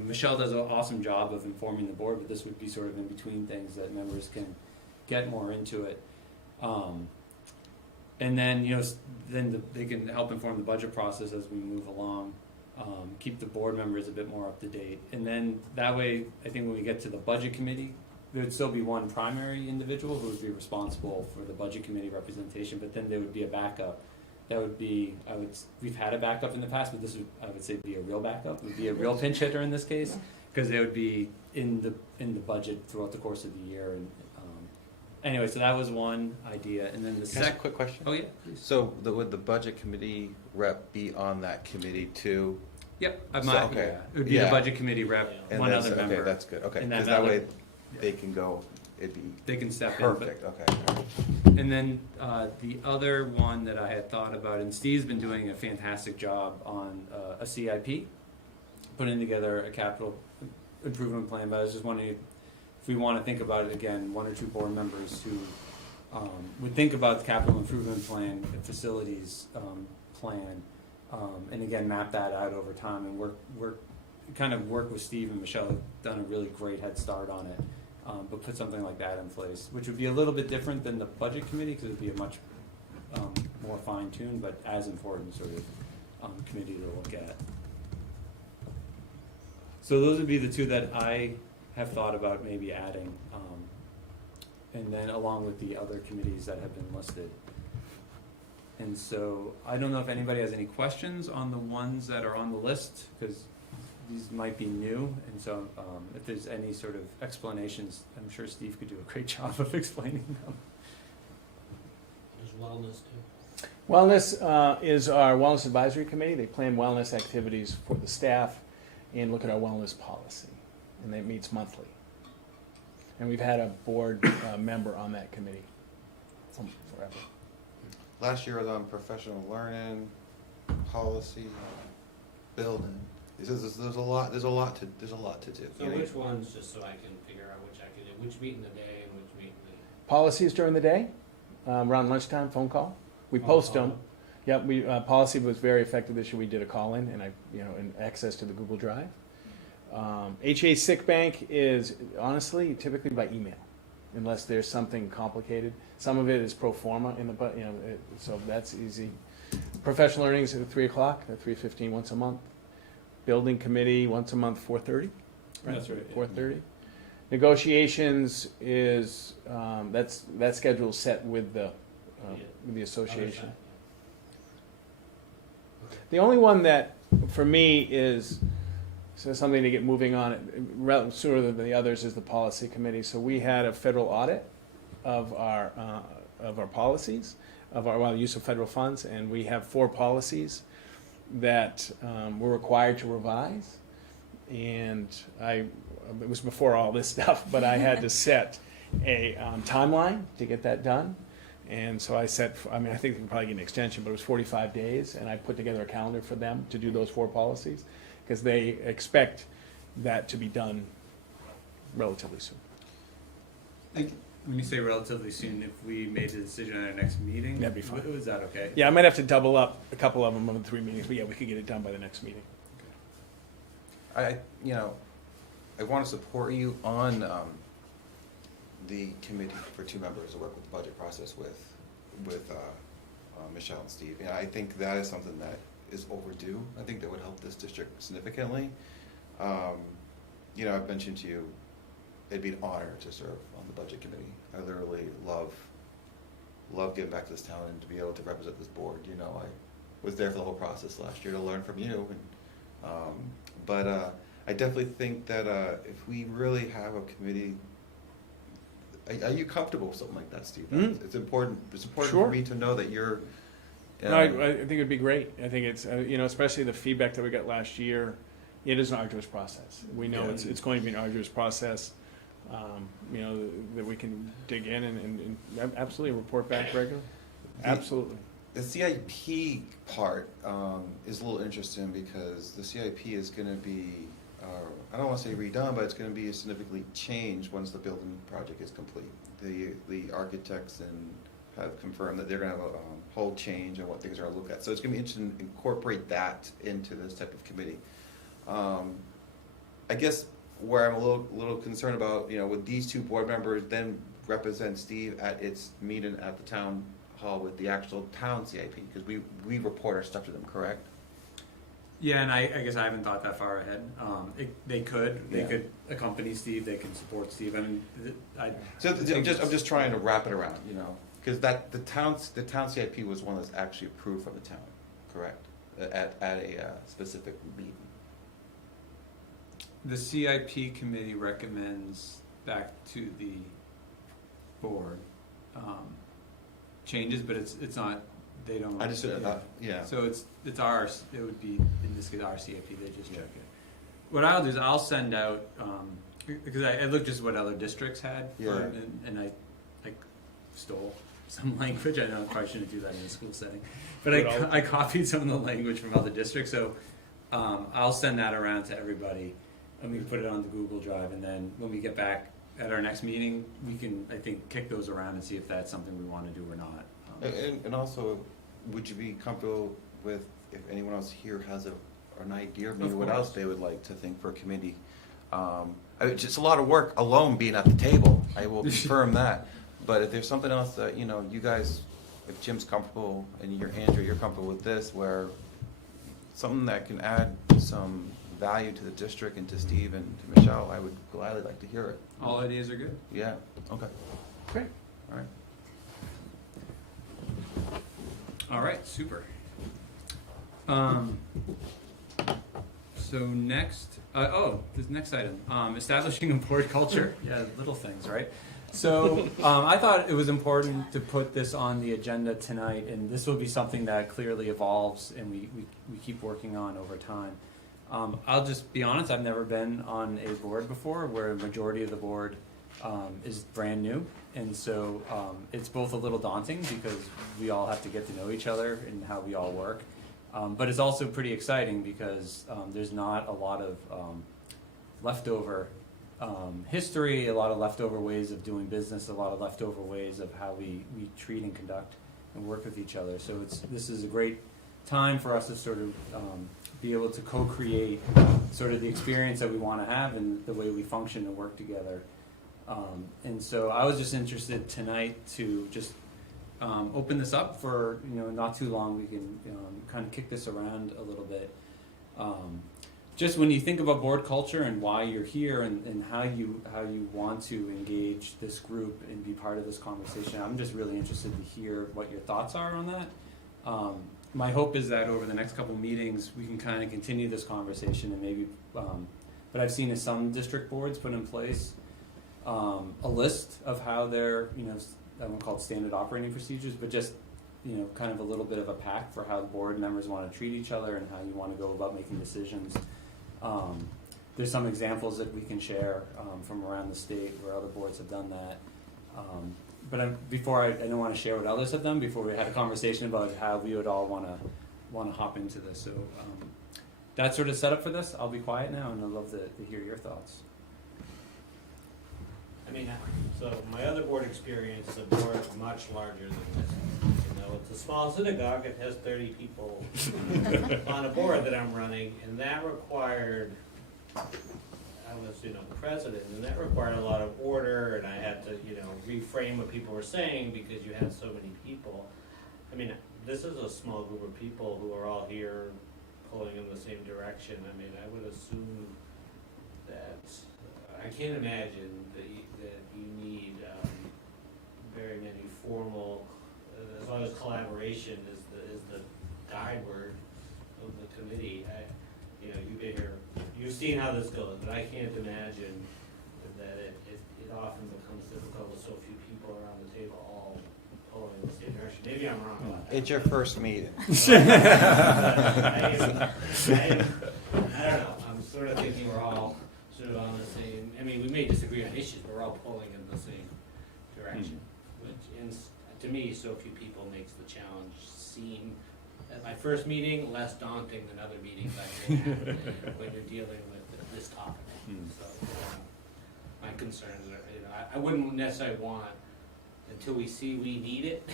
Michelle does an awesome job of informing the board, but this would be sort of in between things that members can get more into it. And then they can help inform the budget process as we move along. Keep the board members a bit more up to date, and then that way, I think when we get to the budget committee, there would still be one primary individual who would be responsible for the budget committee representation, but then there would be a backup. That would be, we've had a backup in the past, but this would, I would say, be a real backup. It would be a real pinch hitter in this case, because they would be in the budget throughout the course of the year. And anyway, so that was one idea, and then the Can I ask a quick question? Oh yeah, please. So would the budget committee rep be on that committee too? Yep, Okay. It would be the budget committee rep, And one that's, other member. Okay, that's good. Okay, And because that way they can go. It'd be They can step perfect. in. Okay. And then the other one that I had thought about, and Steve's been doing a fantastic job on a CIP, putting together a capital improvement plan. But I was just wondering if we want to think about it again, one or two board members who would think about the capital improvement plan, the facilities plan, and again map that out over time and work with Steve and Michelle. Have done a really great head start on it. But put something like that in place, which would be a little bit different than the budget committee because it would be a much more fine-tuned, but as important sort of committee to look at. So those would be the two that I have thought about maybe adding, and then along with the other committees that have been listed. And so I don't know if anybody has any questions on the ones that are on the list, because these might be new, and so if there's any sort of explanations, I'm sure Steve could do a great job of explaining them. There's wellness too. Wellness is our Wellness Advisory Committee. They plan wellness activities for the staff and look at our wellness policy, and that meets monthly. And we've had a board member on that committee forever. Last year I was on professional learning, policy, building. There's a lot to do. So which ones, just so I can figure out which I can do, which meet in the day and which meet in the... Policies during the day, around lunchtime, phone call. We post them. Yep, policy was very effective this year. We did a call-in and and access to the Google Drive. HA Sick Bank is honestly typically by email, unless there's something complicated. Some of it is pro forma so that's easy. Professional learning is at 3 o'clock, at 3:15 once a month. Building committee once a month, 4:30. Right? That's right. 4:30. Negotiations is that schedule is set with the association. The only one that for me is So something to get moving on it sooner than the others is the policy committee. So we had a federal audit of our policies, of our use of federal funds, and we have 4 policies that we're required to revise. And it was before all this stuff, but I had to set a timeline to get that done. And so I think we can probably get an extension, but it was 45 days, and I put together a calendar for them to do those 4 policies, because they expect that to be done relatively soon. When you say relatively soon, if we made the decision at our next meeting, That'd be fine. Is that okay? Yeah, I might have to double up a couple of them over the 3 meetings, but yeah, we could get it done by the next meeting. I want to support you on the committee for 2 members to work with the budget process with Michelle and Steve. Yeah, I think that is something that is overdue. I think that would help this district significantly. I've mentioned to you, it'd be an honor to serve on the budget committee. I literally love giving back to this town and to be able to represent this board. I was there for the whole process last year to learn from you. But I definitely think that if we really have a committee, are you comfortable with something like that, Steve? Mm-hmm. It's important. It's important Sure. for me to know that you're. No, I think it'd be great. I think it's, especially the feedback that we got last year, it is an arduous process. We know Yeah. it's going to be an arduous process, that we can dig in and absolutely report back regularly. Absolutely. The CIP part is a little interesting because the CIP is going to be, I don't want to say redone, but it's going to be significantly changed once the building project is complete. The architects have confirmed that they're going to have a whole change on what things are going to look at. So it's going to be interesting to incorporate that into this type of committee. I guess where I'm a little concerned about, with these 2 board members then represent Steve at its meeting at the town hall with the actual town CIP, because we report our stuff to them, correct? Yeah, and I guess I haven't thought that far ahead. They could accompany Steve. They can support Steve. I mean, I'm just trying to wrap it around, because the town CIP was one that's actually approved from the town, correct? At a specific meeting. The CIP committee recommends back to the board changes, but it's not. They don't. I just yeah. So it's ours. It would be in this case our CIP. They just check it. What I'll do is I'll send out because I looked just what other districts had, and I stole some language. I know I probably shouldn't do that in a school setting, but I copied some of the language from other districts. So I'll send that around to everybody, and we can put it on the Google Drive. And then when we get back at our next meeting, we can, I think, kick those around and see if that's something we want to do or not. And also, would you be comfortable with if anyone else here has an idea of maybe what else they would like to think for a committee? It's a lot of work alone being at the table. I will confirm that. But if there's something else that you guys, if Jim's comfortable and Andrew, you're comfortable with this, where something that can add some value to the district and to Steve and to Michelle, I would gladly like to hear it. All ideas are good. Yeah. Okay. Great. All right. All right, super. So next, this next item, establishing a board culture. Yeah, little things, right? So I thought it was important to put this on the agenda tonight, and this will be something that clearly evolves and we keep working on over time. I'll just be honest, I've never been on a board before where a majority of the board is brand new. And so it's both a little daunting because we all have to get to know each other and how we all work. But it's also pretty exciting because there's not a lot of leftover history, a lot of leftover ways of doing business, a lot of leftover ways of how we treat and conduct and work with each other. So this is a great time for us to sort of be able to co-create sort of the experience that we want to have and the way we function and work together. And so I was just interested tonight to just open this up for, not too long. We can kind of kick this around a little bit. Just when you think about board culture and why you're here and how you want to engage this group and be part of this conversation, I'm just really interested to hear what your thoughts are on that. my hope is that over the next couple meetings, we can kind of continue this conversation and maybe, but I've seen some district boards put in place a list of how their, I won't call it standard operating procedures, but just, kind of a little bit of a pack for how the board members want to treat each other and how you want to go about making decisions. There's some examples that we can share from around the state where other boards have done that. But I don't want to share what others have done before we had a conversation about how we would all want to hop into this. So that's sort of set up for this. I'll be quiet now, and I'd love to hear your thoughts. I mean, so my other board experience is a board much larger than this. It's a small synagogue. It has 30 people on a board that I'm running, and that required, I was, president, and that required a lot of order, and I had to, reframe what people were saying because you had so many people. I mean, this is a small group of people who are all here pulling in the same direction. I mean, I would assume that, I can't imagine that you need very many formal, as long as collaboration is the guide word of the committee. You've been here, you've seen how this goes, but I can't imagine that it often becomes difficult with so few people around the table all pulling in the same direction. Maybe I'm wrong about that. It's your first meeting. I don't know, I'm sort of thinking we're all sort of on the same, I mean, we may disagree on issues, but we're all pulling in the same direction, which, to me, so few people makes the challenge seem, at my first meeting, less daunting than other meetings I've been at when you're dealing with this topic. So, my concerns are, I wouldn't necessarily want, until we see we need it,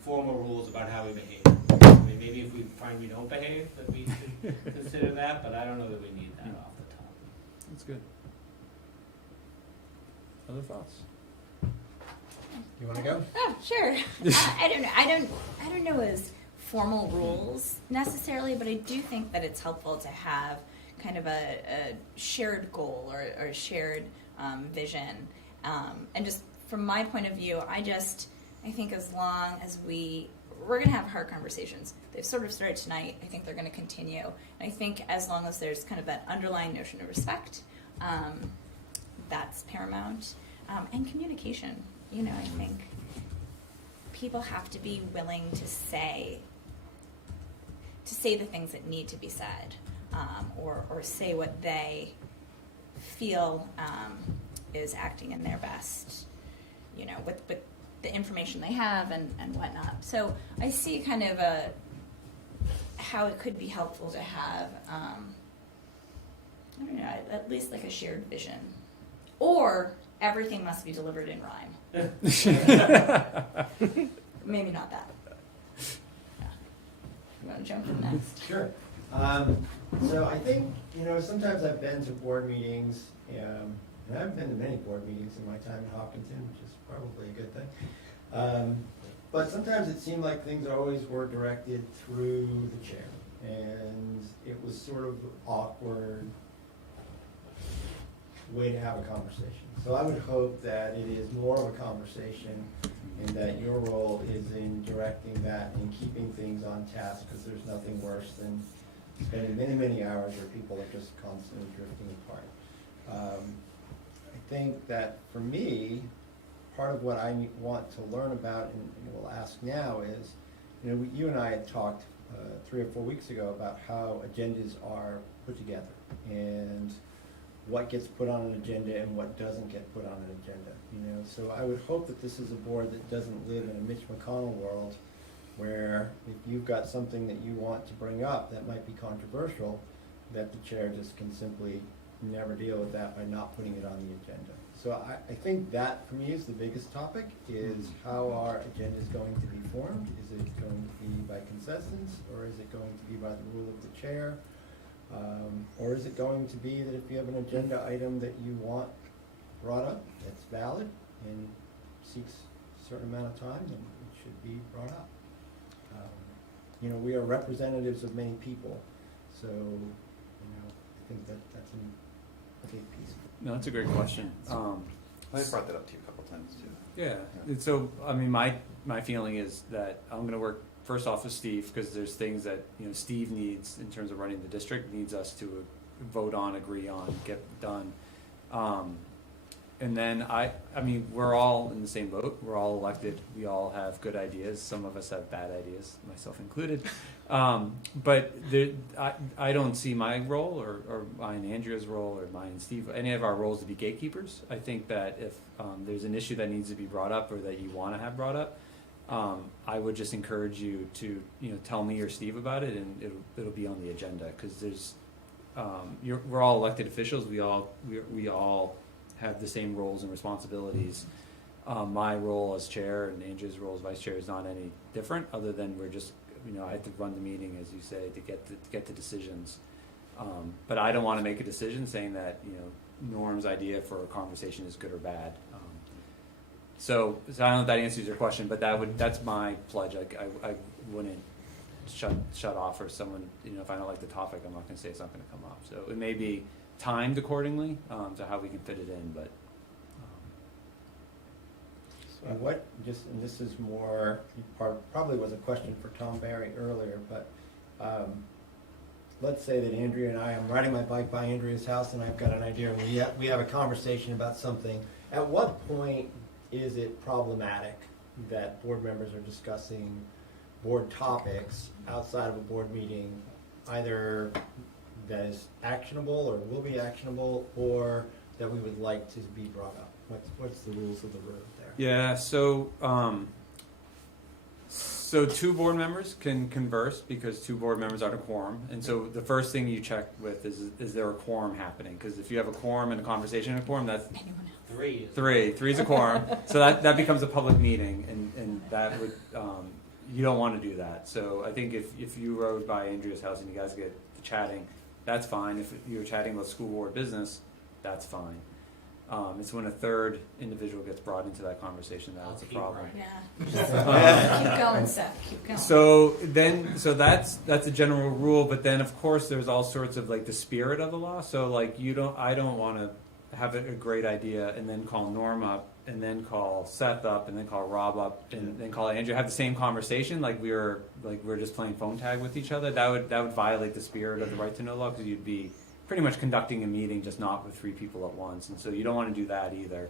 formal rules about how we behave. I mean, maybe if we find we don't behave, that we should consider that, but I don't know that we need that off the top. That's good. Other thoughts? You wanna go? Oh, sure. I don't know as formal rules necessarily, but I do think that it's helpful to have kind of a shared goal or a shared vision. And just from my point of view, I think as long as we're going to have hard conversations. They've sort of started tonight. I think they're going to continue. And I think as long as there's kind of that underlying notion of respect, that's paramount. And communication. I think people have to be willing to say the things that need to be said, or say what they feel is acting in their best, with the information they have and whatnot. So I see kind of how it could be helpful to have, I don't know, at least like a shared vision. Or everything must be delivered in rhyme. Maybe not that. Yeah. You want to jump in next? Sure. So I think, sometimes I've been to board meetings, and I've been to many board meetings in my time in Hopkinton, which is probably a good thing. But sometimes it seemed like things always were directed through the chair, and it was sort of awkward way to have a conversation. So I would hope that it is more of a conversation and that your role is in directing that and keeping things on task, because there's nothing worse than spending many, many hours where people are just constantly drifting apart. I think that for me, part of what I want to learn about and will ask now is, you and I had talked 3 or 4 weeks ago about how agendas are put together and what gets put on an agenda and what doesn't get put on an agenda. So I would hope that this is a board that doesn't live in a Mitch McConnell world where if you've got something that you want to bring up that might be controversial, that the chair just can simply never deal with that by not putting it on the agenda. So I think that for me is the biggest topic, is how our agenda is going to be formed. Is it going to be by consensus, or is it going to be by the rule of the chair? Or is it going to be that if you have an agenda item that you want brought up, that's valid and seeks a certain amount of time, then it should be brought up. We are representatives of many people, so I think that's a big piece. No, that's a great question. I've brought that up to you a couple times too. Yeah. And so, I mean, my feeling is that I'm going to work first off with Steve, because there's things that, Steve needs in terms of running the district, needs us to vote on, agree on, get done. And then we're all in the same boat. We're all elected. We all have good ideas. Some of us have bad ideas, myself included. But I don't see my role or mine and Andrea's role or mine and Steve, any of our roles to be gatekeepers. I think that if there's an issue that needs to be brought up or that you want to have brought up, I would just encourage you to tell me or Steve about it, and it'll be on the agenda, because there's we're all elected officials. We all have the same roles and responsibilities. My role as chair and Andrew's role as vice chair is not any different, other than we're just, I have to run the meeting, as you say, to get the decisions. But I don't want to make a decision saying that, Norm's idea for a conversation is good or bad. So I don't know if that answers your question, but that's my pledge. I wouldn't shut off, or someone, if I don't like the topic, I'm not going to say it's not going to come up. So it may be timed accordingly to how we can fit it in, but And and this is more, probably was a question for Tom Barry earlier, but let's say that Andrea and I'm riding my bike by Andrea's house and I've got an idea, and we have a conversation about something. At what point is it problematic that board members are discussing board topics outside of a board meeting, either that is actionable or will be actionable, or that we would like to be brought up? What's the rules of the road there? yeah. So two board members can converse, because two board members are a quorum, and so the first thing you check with is there a quorum happening? Because if you have a quorum and a conversation in a quorum, that's three is a quorum. So that becomes a public meeting, and that would you don't want to do that. So I think if you rode by Andrea's house and you guys get to chatting, that's fine. If you're chatting about school board business, that's fine. It's when a third individual gets brought into that conversation that's a problem. Yeah. Keep going, Seth. Keep going. So that's a general rule, but then of course there's all sorts of the spirit of the law. So I don't want to have a great idea and then call Norm up and then call Seth up and then call Rob up and then call Andrew. Have the same conversation we're just playing phone tag with each other. That would violate the spirit of the right to know law, because you'd be pretty much conducting a meeting, just not with three people at once, and so you don't want to do that either.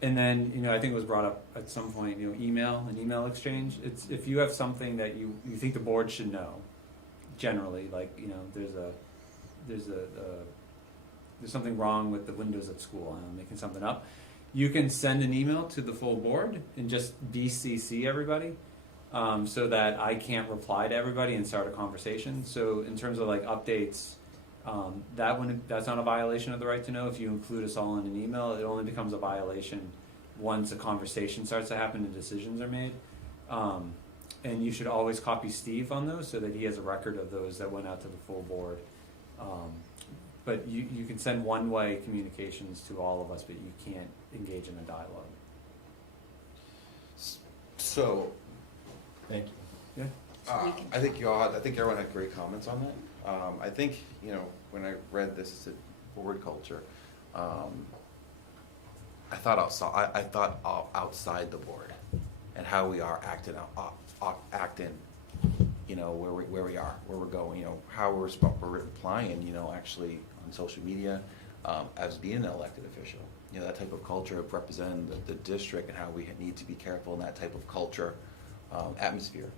And then I think it was brought up at some point, an email exchange. It's if you have something that you think the board should know, generally, there's something wrong with the windows at school. I'm making something up. You can send an email to the full board and just BCC everybody. So that I can't reply to everybody and start a conversation. So in terms of updates, that's not a violation of the right to know. If you include us all in an email, it only becomes a violation once a conversation starts to happen and decisions are made. And you should always copy Steve on those so that he has a record of those that went out to the full board. But you can send one-way communications to all of us, but you can't engage in a dialogue. So, Thank you. Yeah. I think everyone had great comments on that. I think, when I read this as a board culture, I thought outside the board and how we are acting, where we are, where we're going, how we're applying, actually on social media, as being an elected official. That type of culture of representing the district and how we need to be careful in that type of culture. Atmosphere.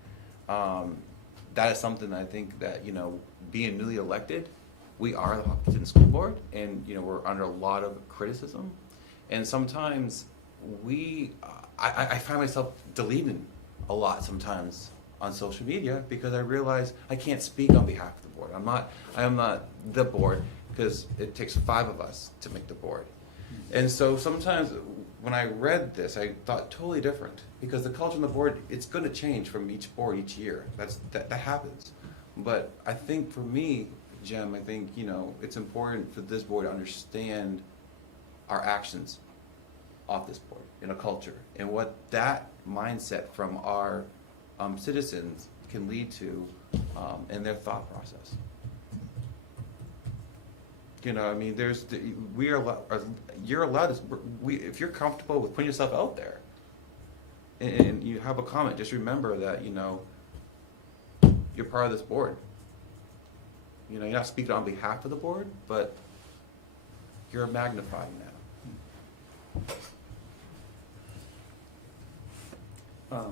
That is something I think that, being newly elected, we are the Hopkinton School Board, and, we're under a lot of criticism. And sometimes I find myself deleting a lot sometimes on social media, because I realize I can't speak on behalf of the board. I am not the board, because it takes 5 of us to make the board. And so sometimes when I read this, I thought totally different, because the culture on the board, it's going to change from each board each year. That happens. But I think for me, Jim, I think, it's important for this board to understand our actions off this board in a culture, and what that mindset from our citizens can lead to in their thought process. You're allowed to, if you're comfortable with putting yourself out there, and you have a comment, just remember that, you know, you're part of this board. You know, you're not speaking on behalf of the board, but you're magnifying that.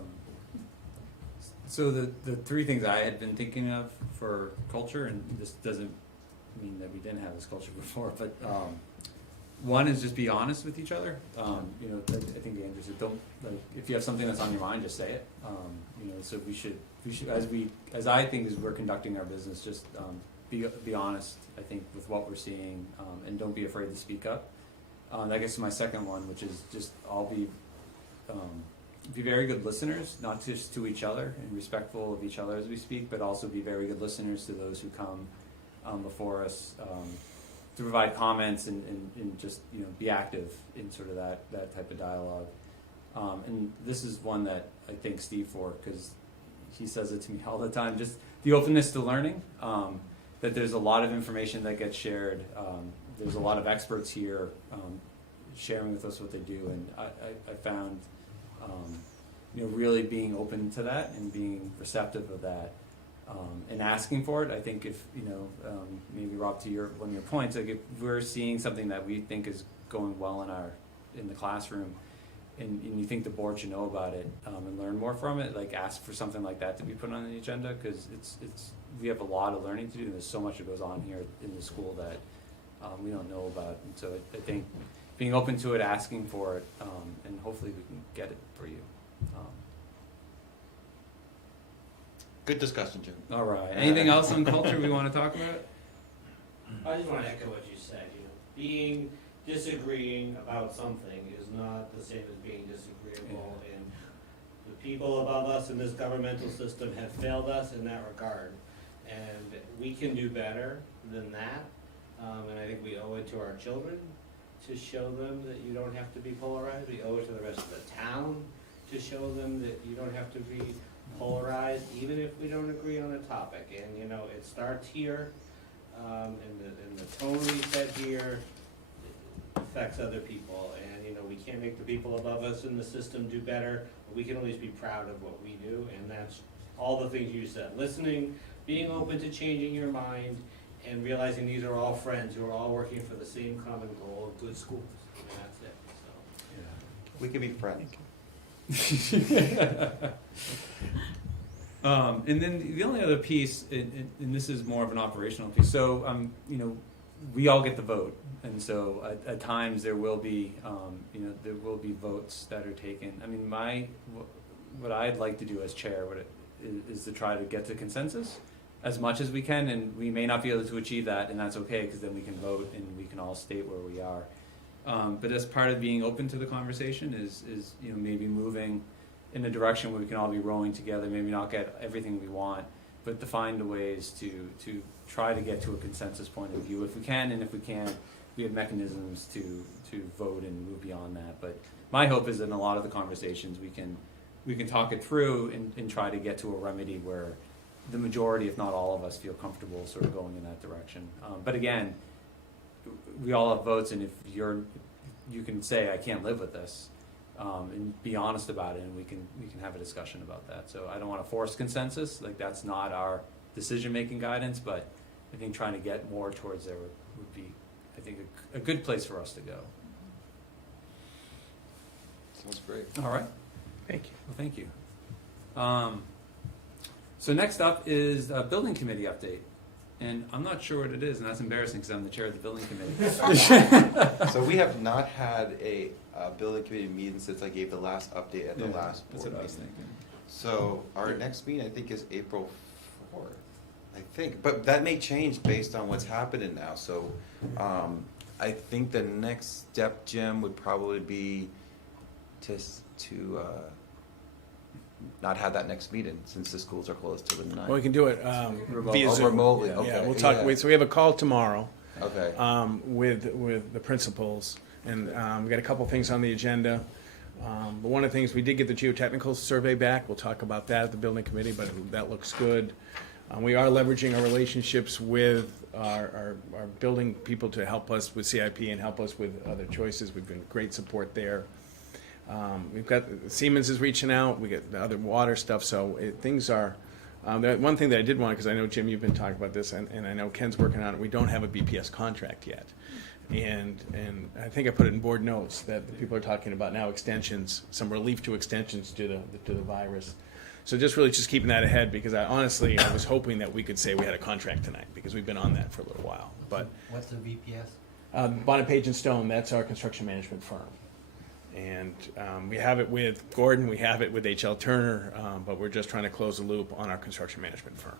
So the three things I had been thinking of for culture, and this doesn't mean that we didn't have this culture before, but one is just be honest with each other. You know, I think Andrew said, don't, like, if you have something that's on your mind, just say it. You know, so we should, as I think as we're conducting our business, just be honest, I think, with what we're seeing, and don't be afraid to speak up. That gets to my second one, which is just all be very good listeners, not just to each other and respectful of each other as we speak, but also be very good listeners to those who come before us, to provide comments and just, you know, be active in sort of that type of dialogue. And this is one that I thank Steve for, because he says it to me all the time, just the openness to learning, that there's a lot of information that gets shared. There's a lot of experts here sharing with us what they do, and I found you know, really being open to that and being receptive of that, and asking for it. I think if, you know, maybe Rob, to one of your points, like if we're seeing something that we think is going well in the classroom, and you think the board should know about it, and learn more from it, like ask for something like that to be put on the agenda, because we have a lot of learning to do, and there's so much that goes on here in the school that we don't know about. And so I think being open to it, asking for it, and hopefully we can get it for you. Good discussion, Jim. All right. Anything else on culture we want to talk about? I just want to echo what you said. You know, disagreeing about something is not the same as being disagreeable, and the people above us in this governmental system have failed us in that regard, and we can do better than that. And I think we owe it to our children to show them that you don't have to be polarized. We owe it to the rest of the town to show them that you don't have to be polarized, even if we don't agree on a topic. And, you know, it starts here, and the tone we set here affects other people. And, you know, we can't make the people above us in the system do better, but we can at least be proud of what we do. And that's all the things you said. Listening, being open to changing your mind, and realizing these are all friends who are all working for the same common goal of good schools. And that's it. So. We can be friends. And then the only other piece, and this is more of an operational piece. So, you know, we all get the vote, and so at times there will be, you know, there will be votes that are taken. I mean, what I'd like to do as chair is to try to get to consensus as much as we can, and we may not be able to achieve that, and that's okay, because then we can vote and we can all state where we are. But as part of being open to the conversation is you know, maybe moving in a direction where we can all be rowing together, maybe not get everything we want, but to find ways to try to get to a consensus point of view if we can, and if we can't, we have mechanisms to vote and move beyond that. But my hope is that in a lot of the conversations we can talk it through and try to get to a remedy where the majority, if not all of us, feel comfortable sort of going in that direction. But again, we all have votes, and if you can say, I can't live with this, and be honest about it, and we can have a discussion about that. So I don't want to force consensus, like that's not our decision-making guidance, but I think trying to get more towards there would be, I think, a good place for us to go. Sounds great. All right. Thank you. Well, thank you. So next up is a building committee update. And I'm not sure what it is, and that's embarrassing because I'm the chair of the building committee. So we have not had a building committee meeting since I gave the last update at the last That's board what I was meeting. thinking. So our next meeting, I think, is April 4th, I think. But that may change based on what's happening now. So I think the next step, Jim, would probably be to not have that next meeting since the schools are closed till the 9th. Well, we can do it via Zoom. remotely. Yeah, Okay. we'll talk. Yeah. So we have a call tomorrow Okay. with the principals, and we got a couple things on the agenda. But one of the things, we did get the geotechnical survey back. We'll talk about that at the building committee, but that looks good. We are leveraging our relationships with our building people to help us with CIP and help us with other choices. We've been great support there. We've got, Siemens is reaching out, we get the other water stuff, so things are, one thing that I did want, because I know, Jim, you've been talking about this, and I know Ken's working on it, we don't have a BPS contract yet. And I think I put it in board notes that the people are talking about now extensions, some relief to extensions to the virus. So just keeping that ahead, because I was hoping that we could say we had a contract tonight, because we've been on that for a little while. But What's the VPS? Bonnet Page and Stone, that's our construction management firm. And we have it with Gordon, we have it with H.L. Turner, but we're just trying to close the loop on our construction management firm.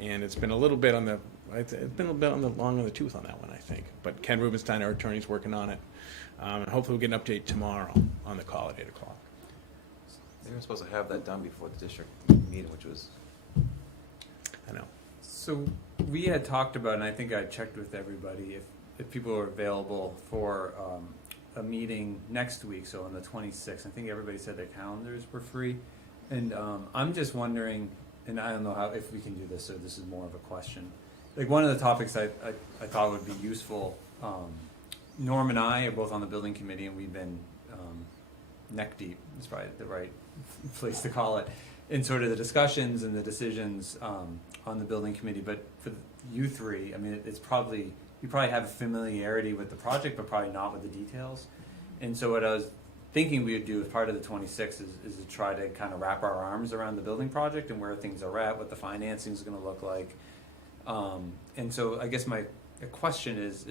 And it's been a little bit on the long on the tooth on that one, I think. But Ken Rubenstein, our attorney's working on it. And hopefully we'll get an update tomorrow on the call at 8 o'clock. They were supposed to have that done before the district meeting, which was. I know. So we had talked about, and I think I checked with everybody, if people are available for a meeting next week, so on the 26th. I think everybody said their calendars were free. And I'm just wondering, and I don't know if we can do this, so this is more of a question. Like, one of the topics I thought would be useful, Norm and I are both on the building committee, and we've been neck deep, is probably the right place to call it, in sort of the discussions and the decisions on the building committee. But for you three, I mean, you probably have familiarity with the project, but probably not with the details. And so what I was thinking we would do as part of the 26th is to try to kind of wrap our arms around the building project and where things are at, what the financing is going to look like. And so I guess my question is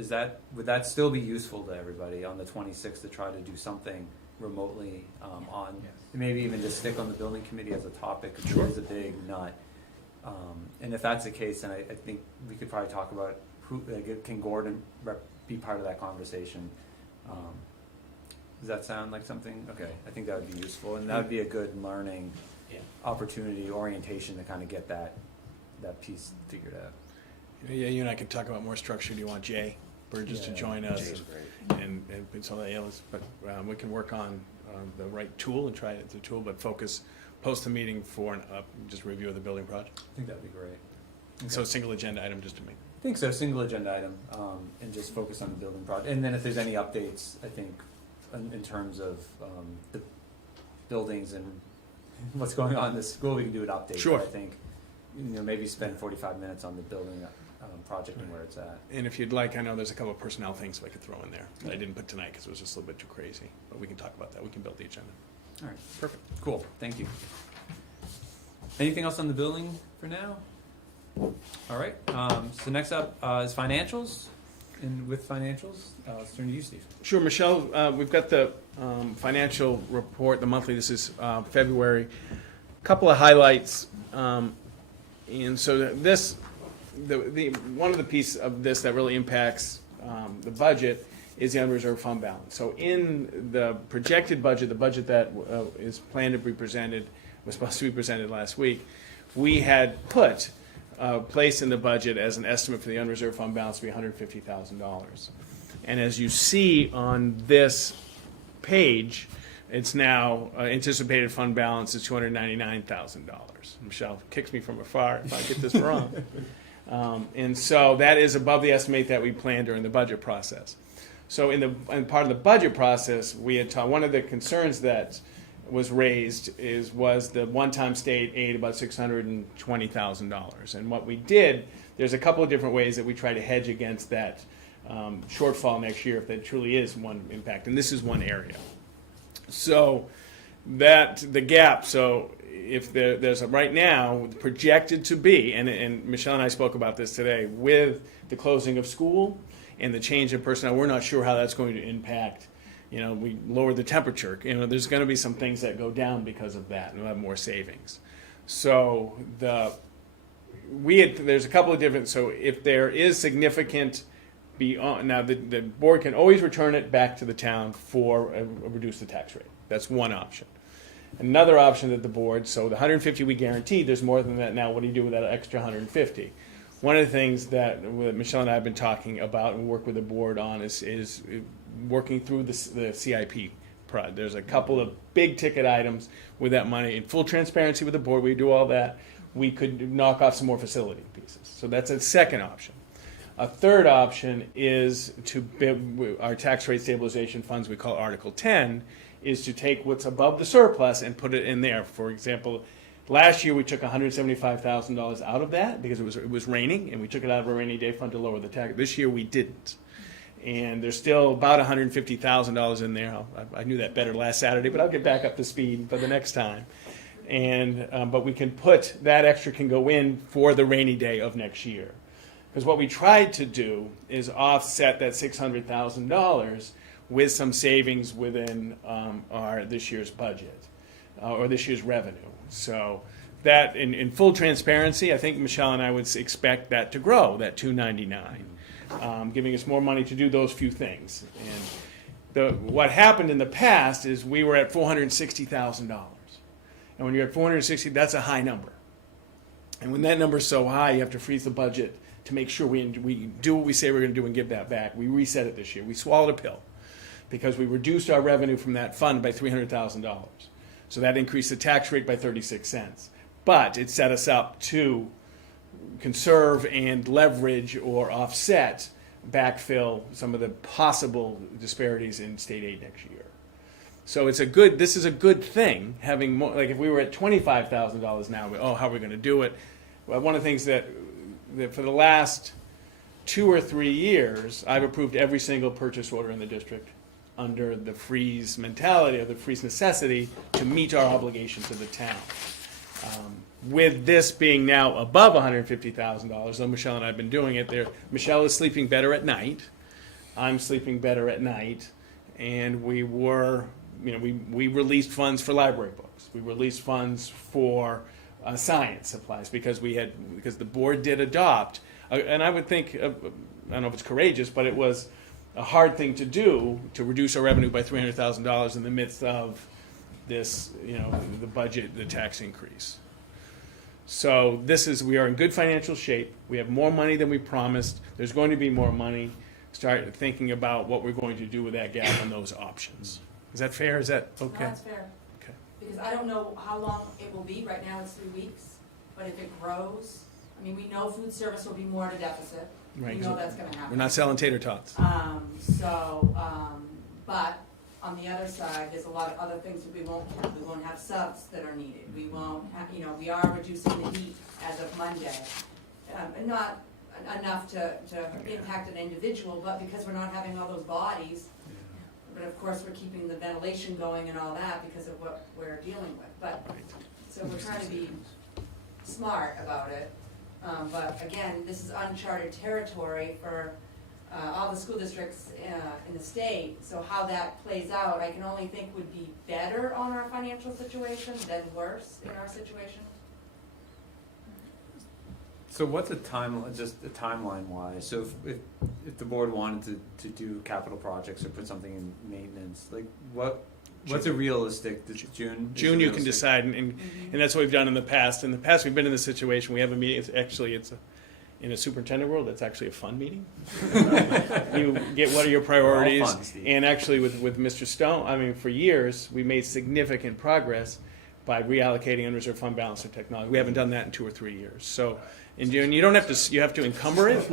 would that still be useful to everybody on the 26th to try to do something remotely on, maybe even just stick on the building committee as a topic, because it is a big nut. And if that's the case, then I think we could probably talk about can Gordon be part of that conversation. Does that sound like something? Okay, I think that would be useful, and that would be a good learning opportunity, orientation to kind of get that piece figured out. Yeah, you and I can talk about more structure. Do you want Jay Burgess to join us? Jay's great. And somebody else, but we can work on the right tool and try the tool, but focus post the meeting for just review of the building project. I think that'd be great. Okay. So single agenda item just to make. I think so, single agenda item, and just focus on the building project. And then if there's any updates, I think, in terms of the buildings and what's going on in the school, we can do an update. Sure. But I think, maybe spend 45 minutes on the building project and where it's at. And if you'd like, I know there's a couple of personnel things I could throw in there that I didn't put tonight because it was just a little bit too crazy. But we can talk about that. We can build the agenda. All right, perfect, cool, thank you. Anything else on the building for now? All right, so next up is financials. And with financials, let's turn to you, Steve. Sure, Michelle, we've got the financial report, the monthly. This is February. A couple of highlights. And so this, one of the pieces of this that really impacts the budget is the unreserved fund balance. So in the projected budget, the budget that is planned to be presented, was supposed to be presented last week, we had put place in the budget as an estimate for the unreserved fund balance to be $150,000. And as you see on this page, it's now anticipated fund balance is $299,000. Michelle kicks me from afar if I get this wrong. And so that is above the estimate that we planned during the budget process. So in part of the budget process, we had one of the concerns that was raised was the one-time state aid, about $620,000. And what we did, there's a couple of different ways that we try to hedge against that shortfall next year if that truly is one impact. And this is one area. So the gap, so if there's right now projected to be, and Michelle and I spoke about this today, with the closing of school and the change in personnel, we're not sure how that's going to impact. We lowered the temperature. There's going to be some things that go down because of that, and we'll have more savings. So there's a couple of different. So if there is significant beyond, now the board can always return it back to the town for reduce the tax rate. That's one option. Another option that the board, so the 150 we guaranteed, there's more than that now. What do you do with that extra 150? One of the things that Michelle and I have been talking about and work with the board on is working through the CIP. There's a couple of big ticket items with that money. In full transparency with the board, we do all that. We could knock off some more facility pieces. So that's a second option. A third option is to build our tax rate stabilization funds we call Article 10, is to take what's above the surplus and put it in there. For example, last year we took $175,000 out of that because it was raining, and we took it out of a rainy day fund to lower the tax. This year we didn't. And there's still about $150,000 in there. I knew that better last Saturday, but I'll get back up to speed for the next time. And but we can put that extra can go in for the rainy day of next year, because what we tried to do is offset that $600,000 with some savings within our this year's budget or this year's revenue. So that, in full transparency, I think Michelle and I would expect that to grow, that $299, giving us more money to do those few things. And what happened in the past is we were at $460,000. And when you're at 460, that's a high number. And when that number is so high, you have to freeze the budget to make sure we do what we say we're going to do and give that back. We reset it this year. We swallowed a pill because we reduced our revenue from that fund by $300,000. So that increased the tax rate by 36 cents. But it set us up to conserve and leverage or offset, backfill some of the possible disparities in state aid next year. So this is a good thing, having more, like if we were at $25,000 now, how are we going to do it? Well, one of the things that for the last 2 or 3 years, I've approved every single purchase order in the district under the freeze mentality or the freeze necessity to meet our obligation to the town. With this being now above $150,000, though Michelle and I have been doing it, Michelle is sleeping better at night. I'm sleeping better at night, and we released funds for library books. We released funds for science supplies because the board did adopt, and I would think, I don't know if it's courageous, but it was a hard thing to do to reduce our revenue by $300,000 in the midst of this, the budget, the tax increase. So we are in good financial shape. We have more money than we promised. There's going to be more money. Start thinking about what we're going to do with that gap and those options. Is that fair? Is that okay? No, that's fair. Okay. Because I don't know how long it will be. Right now it's 3 weeks. But if it grows, we know food service will be more at a deficit. Right. We know that's going to happen. We're not selling tater tots. But on the other side, there's a lot of other things that we won't have. We won't have subs that are needed. We won't have, we are reducing the heat as of Monday. And not enough to impact an individual, but because we're not having all those bodies. But of course, we're keeping the ventilation going and all that because of what we're dealing with. But so we're trying to be smart about it. But again, this is uncharted territory for all the school districts in the state. So how that plays out, I can only think would be better on our financial situation than worse in our situation. So what's a timeline, just a timeline wise? So if the board wanted to do capital projects or put something in maintenance, like what's a realistic, June? June you can decide, and that's what we've done in the past. In the past we've been in this situation, we have a meeting, in a superintendent world, that's actually a fun meeting. You get what are your priorities, fun, Steve. And actually with Mr. Stone, for years, we made significant progress by reallocating unreserved fund balance in technology. We haven't done that in 2 or 3 years. So in June, you have to encumber it,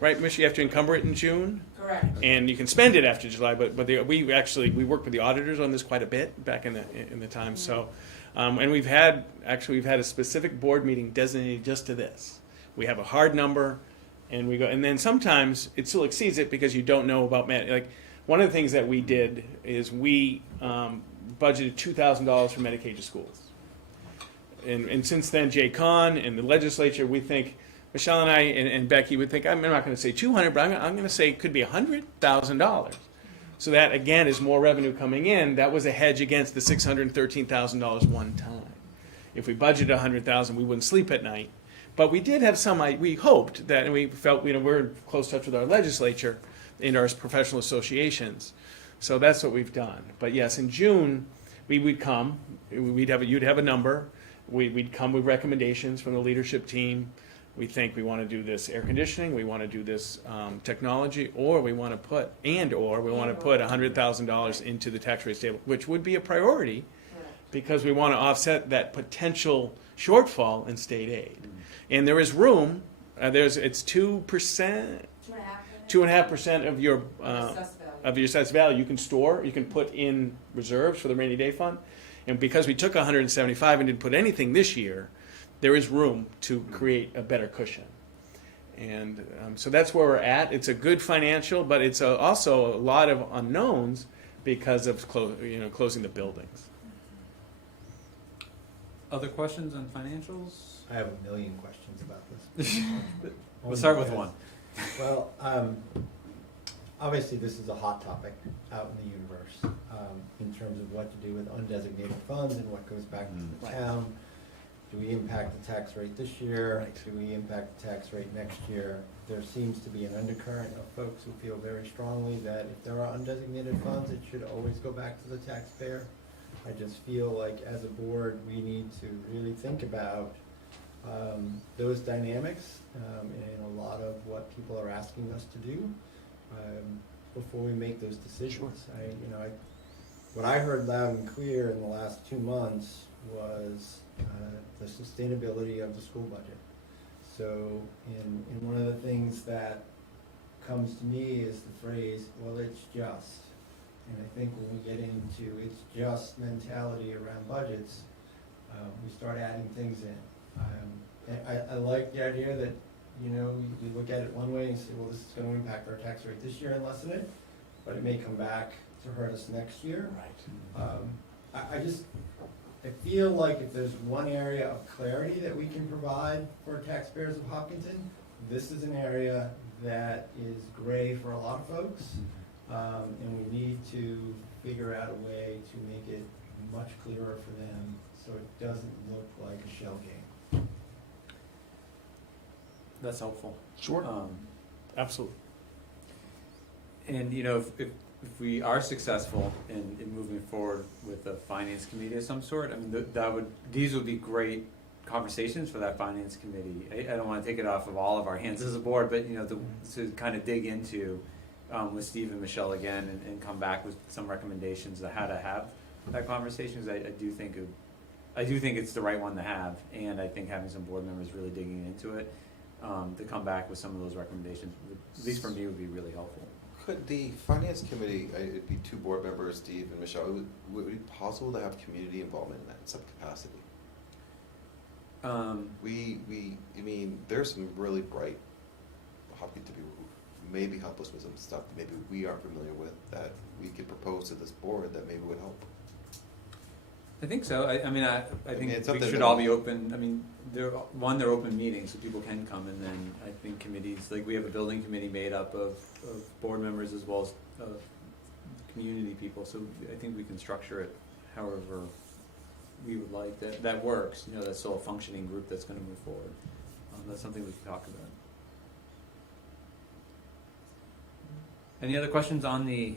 right, Mich? You have to encumber it in June. Correct. And you can spend it after July, but we worked with the auditors on this quite a bit back in the time. So, and we've had a specific board meeting designated just to this. We have a hard number, and we go, and then sometimes it still exceeds it because you don't know about like one of the things that we did is we budgeted $2,000 for Medicaid to schools. And since then, Jay Kahn and the legislature, we think, Michelle and I and Becky would think, I'm not going to say 200, but I'm going to say it could be $100,000. So that, again, is more revenue coming in. That was a hedge against the $613,000 one time. If we budgeted $100,000, we wouldn't sleep at night. But we did have we hoped that, and we felt, we're in close touch with our legislature and our professional associations. So that's what we've done. But yes, in June, we would come, you'd have a number. We'd come with recommendations from the leadership team. We think we want to do this air conditioning, we want to do this technology, or we want to put $100,000 into the tax rate stable, which would be a priority because we want to offset that potential shortfall in state aid. And there is room. It's 2%, 2.5% of your assessed value. of your assessed value, you can put in reserves for the rainy day fund. And because we took 175 and didn't put anything this year, there is room to create a better cushion. And so that's where we're at. It's a good financial, but it's also a lot of unknowns because of closing the buildings. Other questions on financials? I have a million questions about this. We'll start with one. Well, obviously this is a hot topic out in the universe in terms of what to do with undesignated funds and what goes back to the town. Do we impact the tax rate this year? Right. Do we impact the tax rate next year? There seems to be an undercurrent of folks who feel very strongly that if there are undesignated funds, it should always go back to the taxpayer. I just feel like as a board, we need to really think about those dynamics and a lot of what people are asking us to do before we make those decisions. What I heard loud and clear in the last 2 months was the sustainability of the school budget. So, in one of the things that comes to me is the phrase, well, it's just. And I think when we get into it's just mentality around budgets, we start adding things in. I like the idea that, we look at it one way and say, well, this is going to impact our tax rate this year and lessen it, but it may come back to hurt us next year. Right. I feel like if there's one area of clarity that we can provide for taxpayers of Hopkinton, this is an area that is gray for a lot of folks. And we need to figure out a way to make it much clearer for them so it doesn't look like a shell game. That's helpful. Sure. Absolutely. And if we are successful in moving forward with a finance committee of some sort, I mean, these would be great conversations for that finance committee. I don't want to take it off of all of our hands as a board, but to kind of dig into with Steve and Michelle again and come back with some recommendations on how to have that conversation. Because I do think it's the right one to have, and I think having some board members really digging into it to come back with some of those recommendations, at least for me, would be really helpful. Could the finance committee, it'd be 2 board members, Steve and Michelle, would it be possible to have community involvement in that in some capacity? I mean, there's some really bright Hopkinton people who maybe help us with some stuff that maybe we aren't familiar with that we could propose to this board that maybe would help. I think so. I think it's we something should that all be open. I mean, they're open meetings, so people can come, and then I think committees, like we have a building committee made up of board members as well as community people, so I think we can structure it however we would like. That works. That's still a functioning group that's going to move forward. That's something we can talk about. Any other questions on the...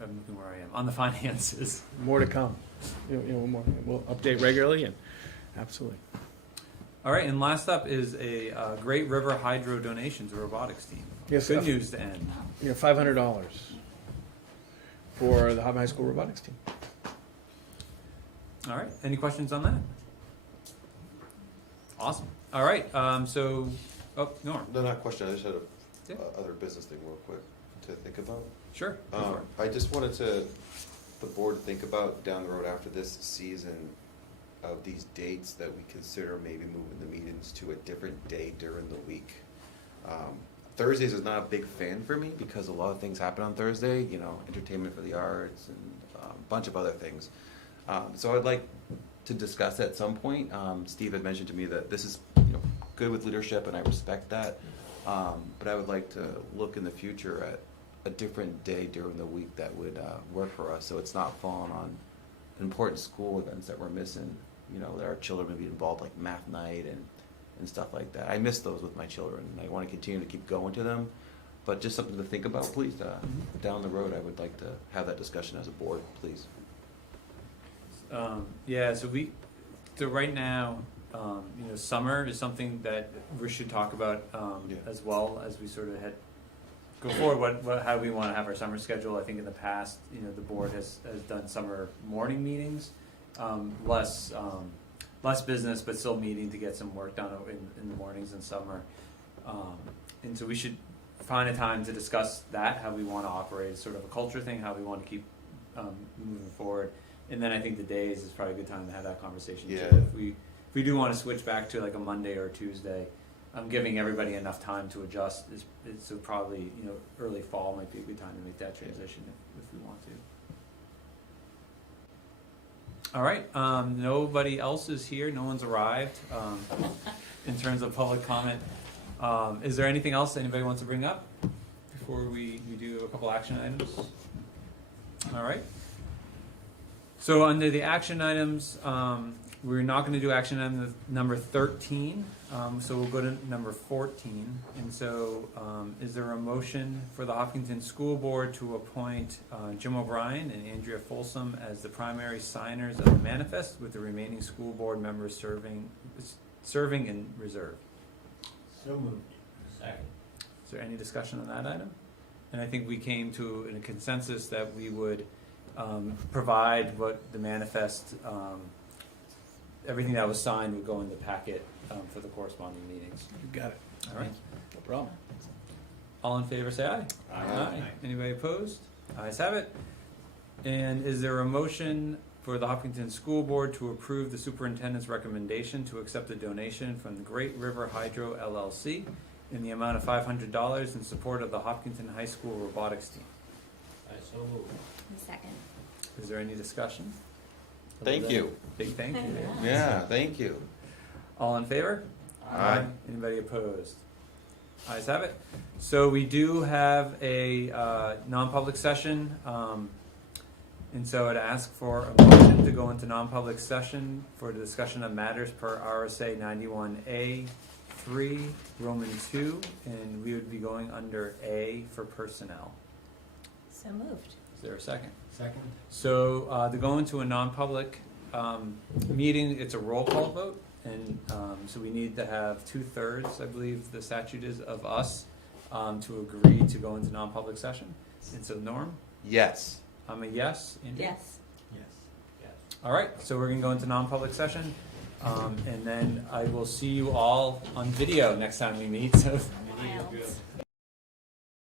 I'm looking where I am. On the finances. More to come. More. We'll update regularly, and absolutely. All right, and last up is a Great River Hydro donation to robotics team. Yes, Good news to end. $500 for the Hopkinton High School robotics team. All right, any questions on that? Awesome. All right, Norm. No, not a question. I just had Yeah. other business thing real quick to think about. Sure. Go for it. I just wanted the board think about down the road after this season of these dates that we consider maybe moving the meetings to a different day during the week. Thursdays is not a big fan for me because a lot of things happen on Thursday, entertainment for the arts and a bunch of other things. So I'd like to discuss at some point. Steve had mentioned to me that this is good with leadership and I respect that. But I would like to look in the future at a different day during the week that would work for us, so it's not falling on important school events that we're missing. That our children may be involved, like math night and stuff like that. I miss those with my children, and I want to continue to keep going to them. But just something to think about, please. Down the road, I would like to have that discussion as a board, please. So right now, summer is something that we should talk about as well as we sort of go forward. How do we want to have our summer schedule? I think in the past, the board has done summer morning meetings, less business, but still meeting to get some work done in the mornings in summer. And so we should find a time to discuss that, how we want to operate, it's sort of a culture thing, how we want to keep moving forward. And then I think the days is probably a good time to have that conversation Yeah. too. If we do want to switch back to like a Monday or a Tuesday, giving everybody enough time to adjust is so probably, you know, early fall might be a good time to make that transition if we want to. All right, nobody else is here, no one's arrived in terms of public comment. Is there anything else anybody wants to bring up before we do a couple action items? All right. So under the action items, we're not going to do action item number 13, so we'll go to number 14. And so is there a motion for the Hopkinton School Board to appoint Jim O'Brien and Andrea Folsom as the primary signers of the manifest, with the remaining school board members serving in reserve? So moved. Second. Is there any discussion on that item? And I think we came to a consensus that we would provide what the manifest, everything that was signed would go in the packet for the corresponding meetings. You got it. All right. No problem. All in favor, say aye. Aye. Anybody opposed? Ayes have it. And is there a motion for the Hopkinton School Board to approve the superintendent's recommendation to accept a donation from the Great River Hydro LLC in the amount of $500 in support of the Hopkinton High School robotics team? I so move. Second. Is there any discussion? Thank you. Big thank you. Yeah, thank you. All in favor? Aye. Anybody opposed? Ayes have it. So we do have a non-public session, and so I'd ask for a motion to go into non-public session for the discussion of matters per RSA 91A3, Roman 2, and we would be going under A for personnel. So moved. Is there a second? Second. So to go into a non-public meeting, it's a roll call vote, and so we need to have 2/3, I believe the statute is, of us to agree to go into non-public session. And so Norm, Yes. I'm a yes. Andrew? Yes. Yes. Yes. All right, so we're gonna go into non-public session, and then I will see you all on video next time we meet. So Video good.